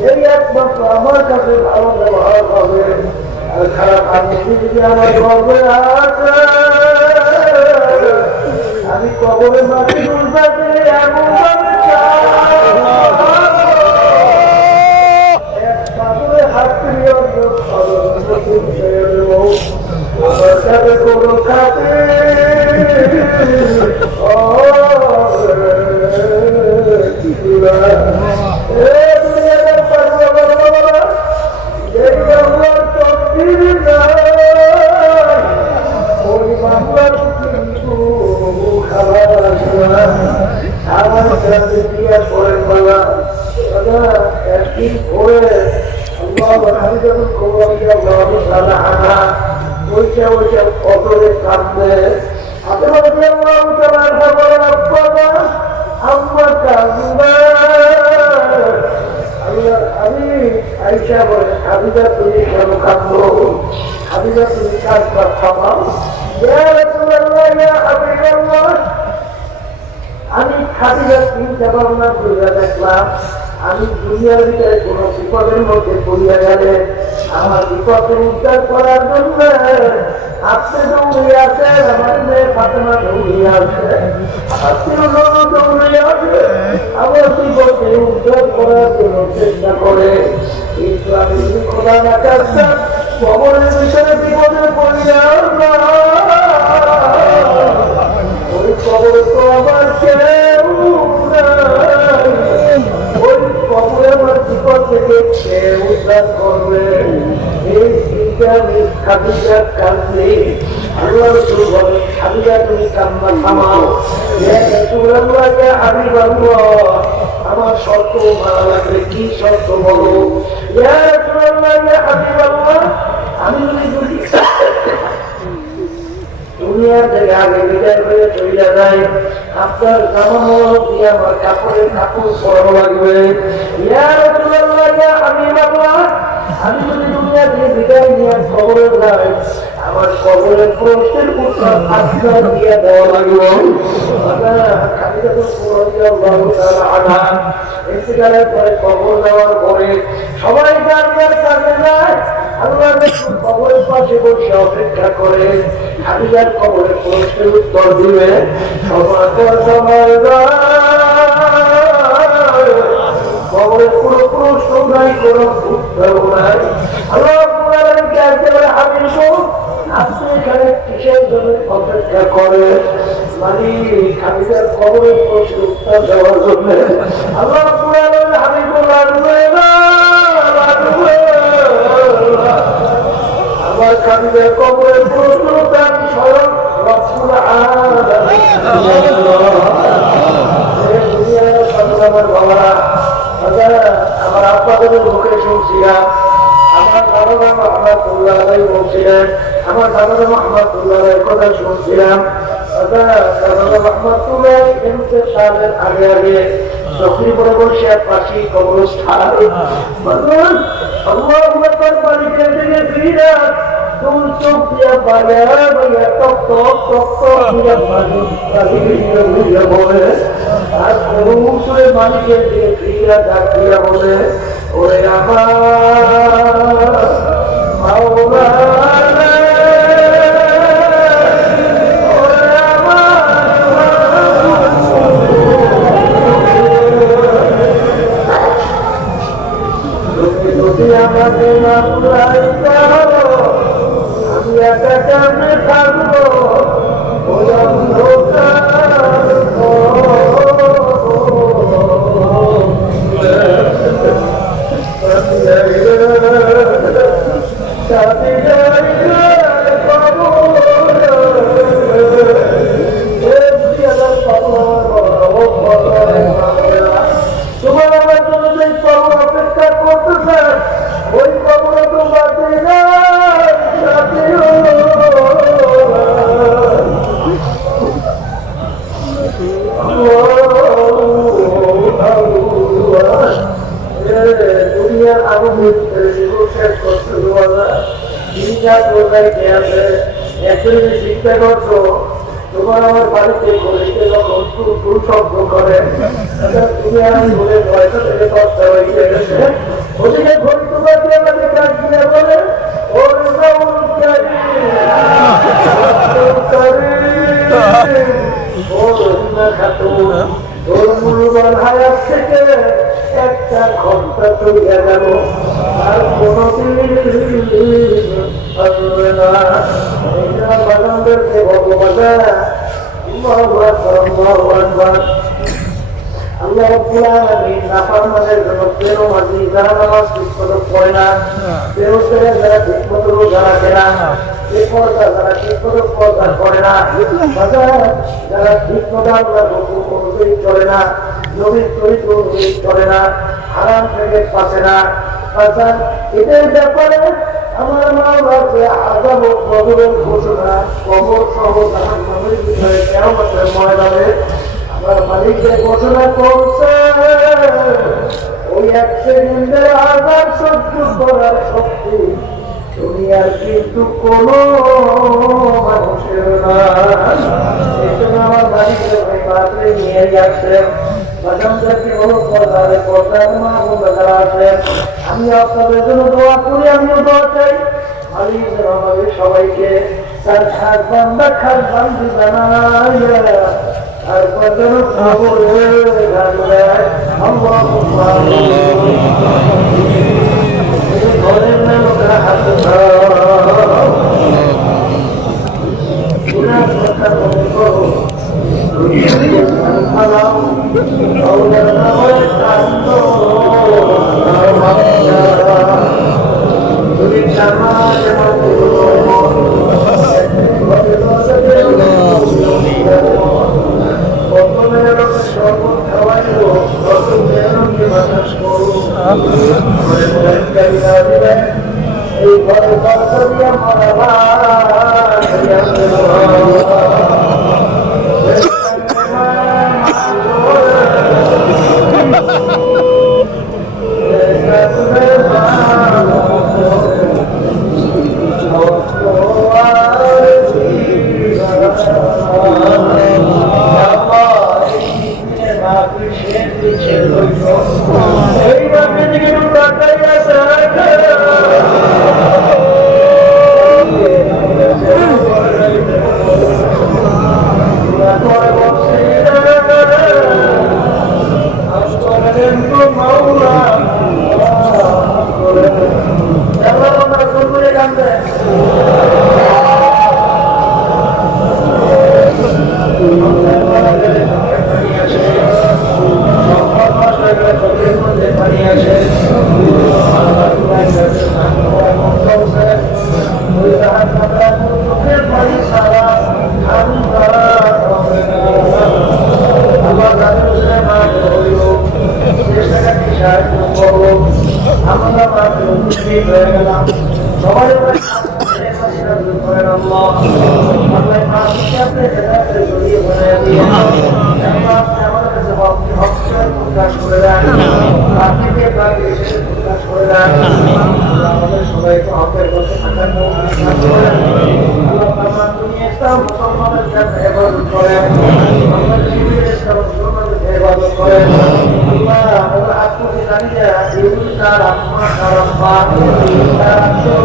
এই একমাত্র আমার কাছে ভালো ব্যবহার হবে, আর খারাপ আমি যদি আমার গর্বে আছে, আমি কবরে মাটি উল্টাতে এমন হাত ফিরিয়ে আমার কাছে কোনো খাতে আমার কাছে দিয়ে পড়েন বলা একদিন পরে আমি যখন খবর আনা ওইটা ওইটা কতরে কাঁদবে হাতে আম্মা কাঁদবে। আমি আইসা বলে, হাবিজা তুমি কেন কাঁদবো, হাবিজা তুমি কাঁদবা থামাও। আমি খাদিজার চিন্তা ভাবনা করে দেখলাম, আমি দুনিয়ার ভিতরে কোন বিপদের মধ্যে পড়িয়া গেলে আমার বিপদের উদ্ধার করার জন্য আপনি দৌড়ে আছেন, আমার মেয়ে ফাতেমা দৌড়ে আছে, আপনিও দৌড়ে আছে, আমার বিপদে উদ্ধার করার জন্য চেষ্টা করে। কিন্তু আমি যদি খোলা না কাজটা কবরের ভিতরে বিপদে পড়িয়া ওই কবর তো আমার কেউ ওই কবরে আমার বিপদ থেকে কেউ উদ্ধার করবে, এই চিন্তা আমি খাদিজা কাঁদলে আল্লাহ রাসূল বলে, খাদিজা তুমি কান্না থামাও, আমি বলবো আমার শর্ত ভালো লাগবে, কি শর্ত বলো। আমি যদি দুনিয়া থেকে আগে বিদায় হয়ে চলে যায়, আপনার জামানো দিয়ে আমার কাপড়ের কাপড় পরানো লাগবে। আমি আমি যদি দুনিয়া থেকে বিদায় নিয়ে খবরে যাই, আমার কবরের প্রশ্নের উত্তর আজকাল দিয়ে দেওয়া লাগলো। ইন্তেকালের পরে কবর দেওয়ার পরে সবাই যার যার কাছে যায়, আল্লাহ কবরের পাশে বসে অপেক্ষা করে খাদিজার কবরের প্রশ্নের উত্তর দিবে। সময় কবরের কোনো প্রশ্ন নাই, কোনো উত্তর নাই। আল্লাহ একেবারে হাজির হোক, আপনি এখানে কিসের জন্য অপেক্ষা করে? মানে খাদিজার কবরের প্রশ্ন উত্তর দেওয়ার জন্য। আল্লাহ হাবিবুল্লাহ আমার খাদিজার কবরের প্রশ্ন তার স্মরণ রব্বুল আলামিন। আমার বাবারা, আমার আপনাদের মুখে শুনছিলাম, আমার দাদা রহমাতুল্লাহ আলাইহি বলছিলেন, আমার দাদা রহমাতুল্লাহ আলাইহির কথা শুনছিলাম। দাদা রহমাতুল্লাহ ইন্তেকালের আগে আগে চকরি পরে বসে পাশে কবরস্থান। আল্লাহু আকবার মালিকের দিকে ফিরে তুম চোখ দিয়া বাজা বাজা টক টক টক টক দিয়া পানি পানি বলে আর করুণে মালিকের দিকে ফিরে ডাক দিয়া বলে, ওরে আমার মাওলানা, আমাকে মামলাই করো, আমি একা কেমনে থাকবো ওই অন্ধকার তোমার আমার জন্য যে কবর অপেক্ষা করতেছে, ওই কবর তো বাঁচে না দুনিয়ার আরো শেষ করতে চিন্তা করছো তোমার আমার বাড়িতে ঘড়িতে যখন টুল শব্দ করে তুমি আমি বলে 9টা থেকে 10টা হয়ে গেছে, ওদিকে ঘড়ি তোমাকে আমাকে কাজ দিয়ে বলে ওর ওর মূল্যবান হায়াত থেকে একটা ঘন্টা চলিয়া গেল, আর কোনদিন আসবে না। এটা বাগানদেরকে ভগবান আল্লাহ রাব্বুল আলামিন নাফরমানদের জন্য বেরোমাজি যারা নামাজ ঠিকমতো পড়ে না, বেরোতে যারা ঠিকমতো রোজা রাখে না, বেপরদা যারা ঠিকমতো পর্দা করে না, যারা ঠিকমতো আল্লাহর হুকুম অনুযায়ী চলে না, নবীর চরিত্র অনুযায়ী চলে না, হারাম থেকে বাঁচে না, এদের ব্যাপারে আমার মাওলা যে আযাব ও কবরের ঘোষণা, কবর সহ জাহান্নামের বিষয়ে কিয়ামতের ময়দানে আমার মালিক যে ঘোষণা করছে, ওই এক সেকেন্ডের আযাব সহ্য করার শক্তি দুনিয়ার কিন্তু কোন মানুষের না। এই জন্য আমার মালিকের ভাই বাতলে নিয়ে যাচ্ছেন বাজানদেরকে হলো পর্দারে পর্দার মা বোনরা যারা আছেন, আমি আপনাদের জন্য দোয়া করি, আমিও দোয়া চাই মালিক যেন আমাদের সবাইকে তার খাস বান্দা খাস বান্দি বানায় আর যেন খবরে ঘরের নাম হাত কথা মনে করো এই ঘরে মারা আল্লাহ মাফিকে আপনি হেদায়েতের জড়িয়ে বানায় দিয়ে আল্লাহ আপনি আমাদের কাছে হককে প্রকাশ করে দেন বাকিকে বাকি এসে প্রকাশ করে দেন আল্লাহ আমাদের সবাইকে হকের পথে থাকার প্রয়াস করেন আল্লাহ আমরা দুনিয়া ইসলাম মুসলমানের কাছে ইবাদত করেন আমরা জীবনের ইসলাম মুসলমানের কাছে ইবাদত করেন আল্লাহ আমরা আপনি জানিয়ে এই তার আম্মা তার আব্বা তার আত্মীয়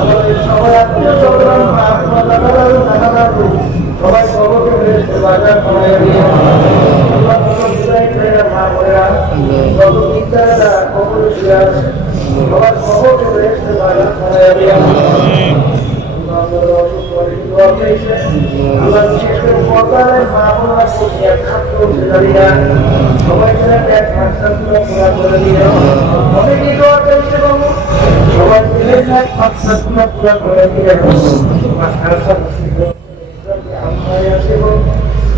আমাদের সবাই আত্মীয় স্বজন সবাই সবকে বাজার করাই দিয়ে সবাই সবকে বাজার করাই দিয়ে আল্লাহ বিশেষ করে পর্দারের মা বোনরা করছে ছাত্র ছেলেরা সবাই মিলে এক মাসগুলো পুরা করে দিয়ে অনেকেই দোয়া করছে বাবু সবাই মিলে এক মাসগুলো পুরা করে দিয়ে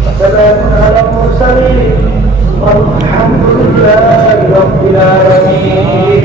السلام على المرسلين والحمد لله رب العالمين.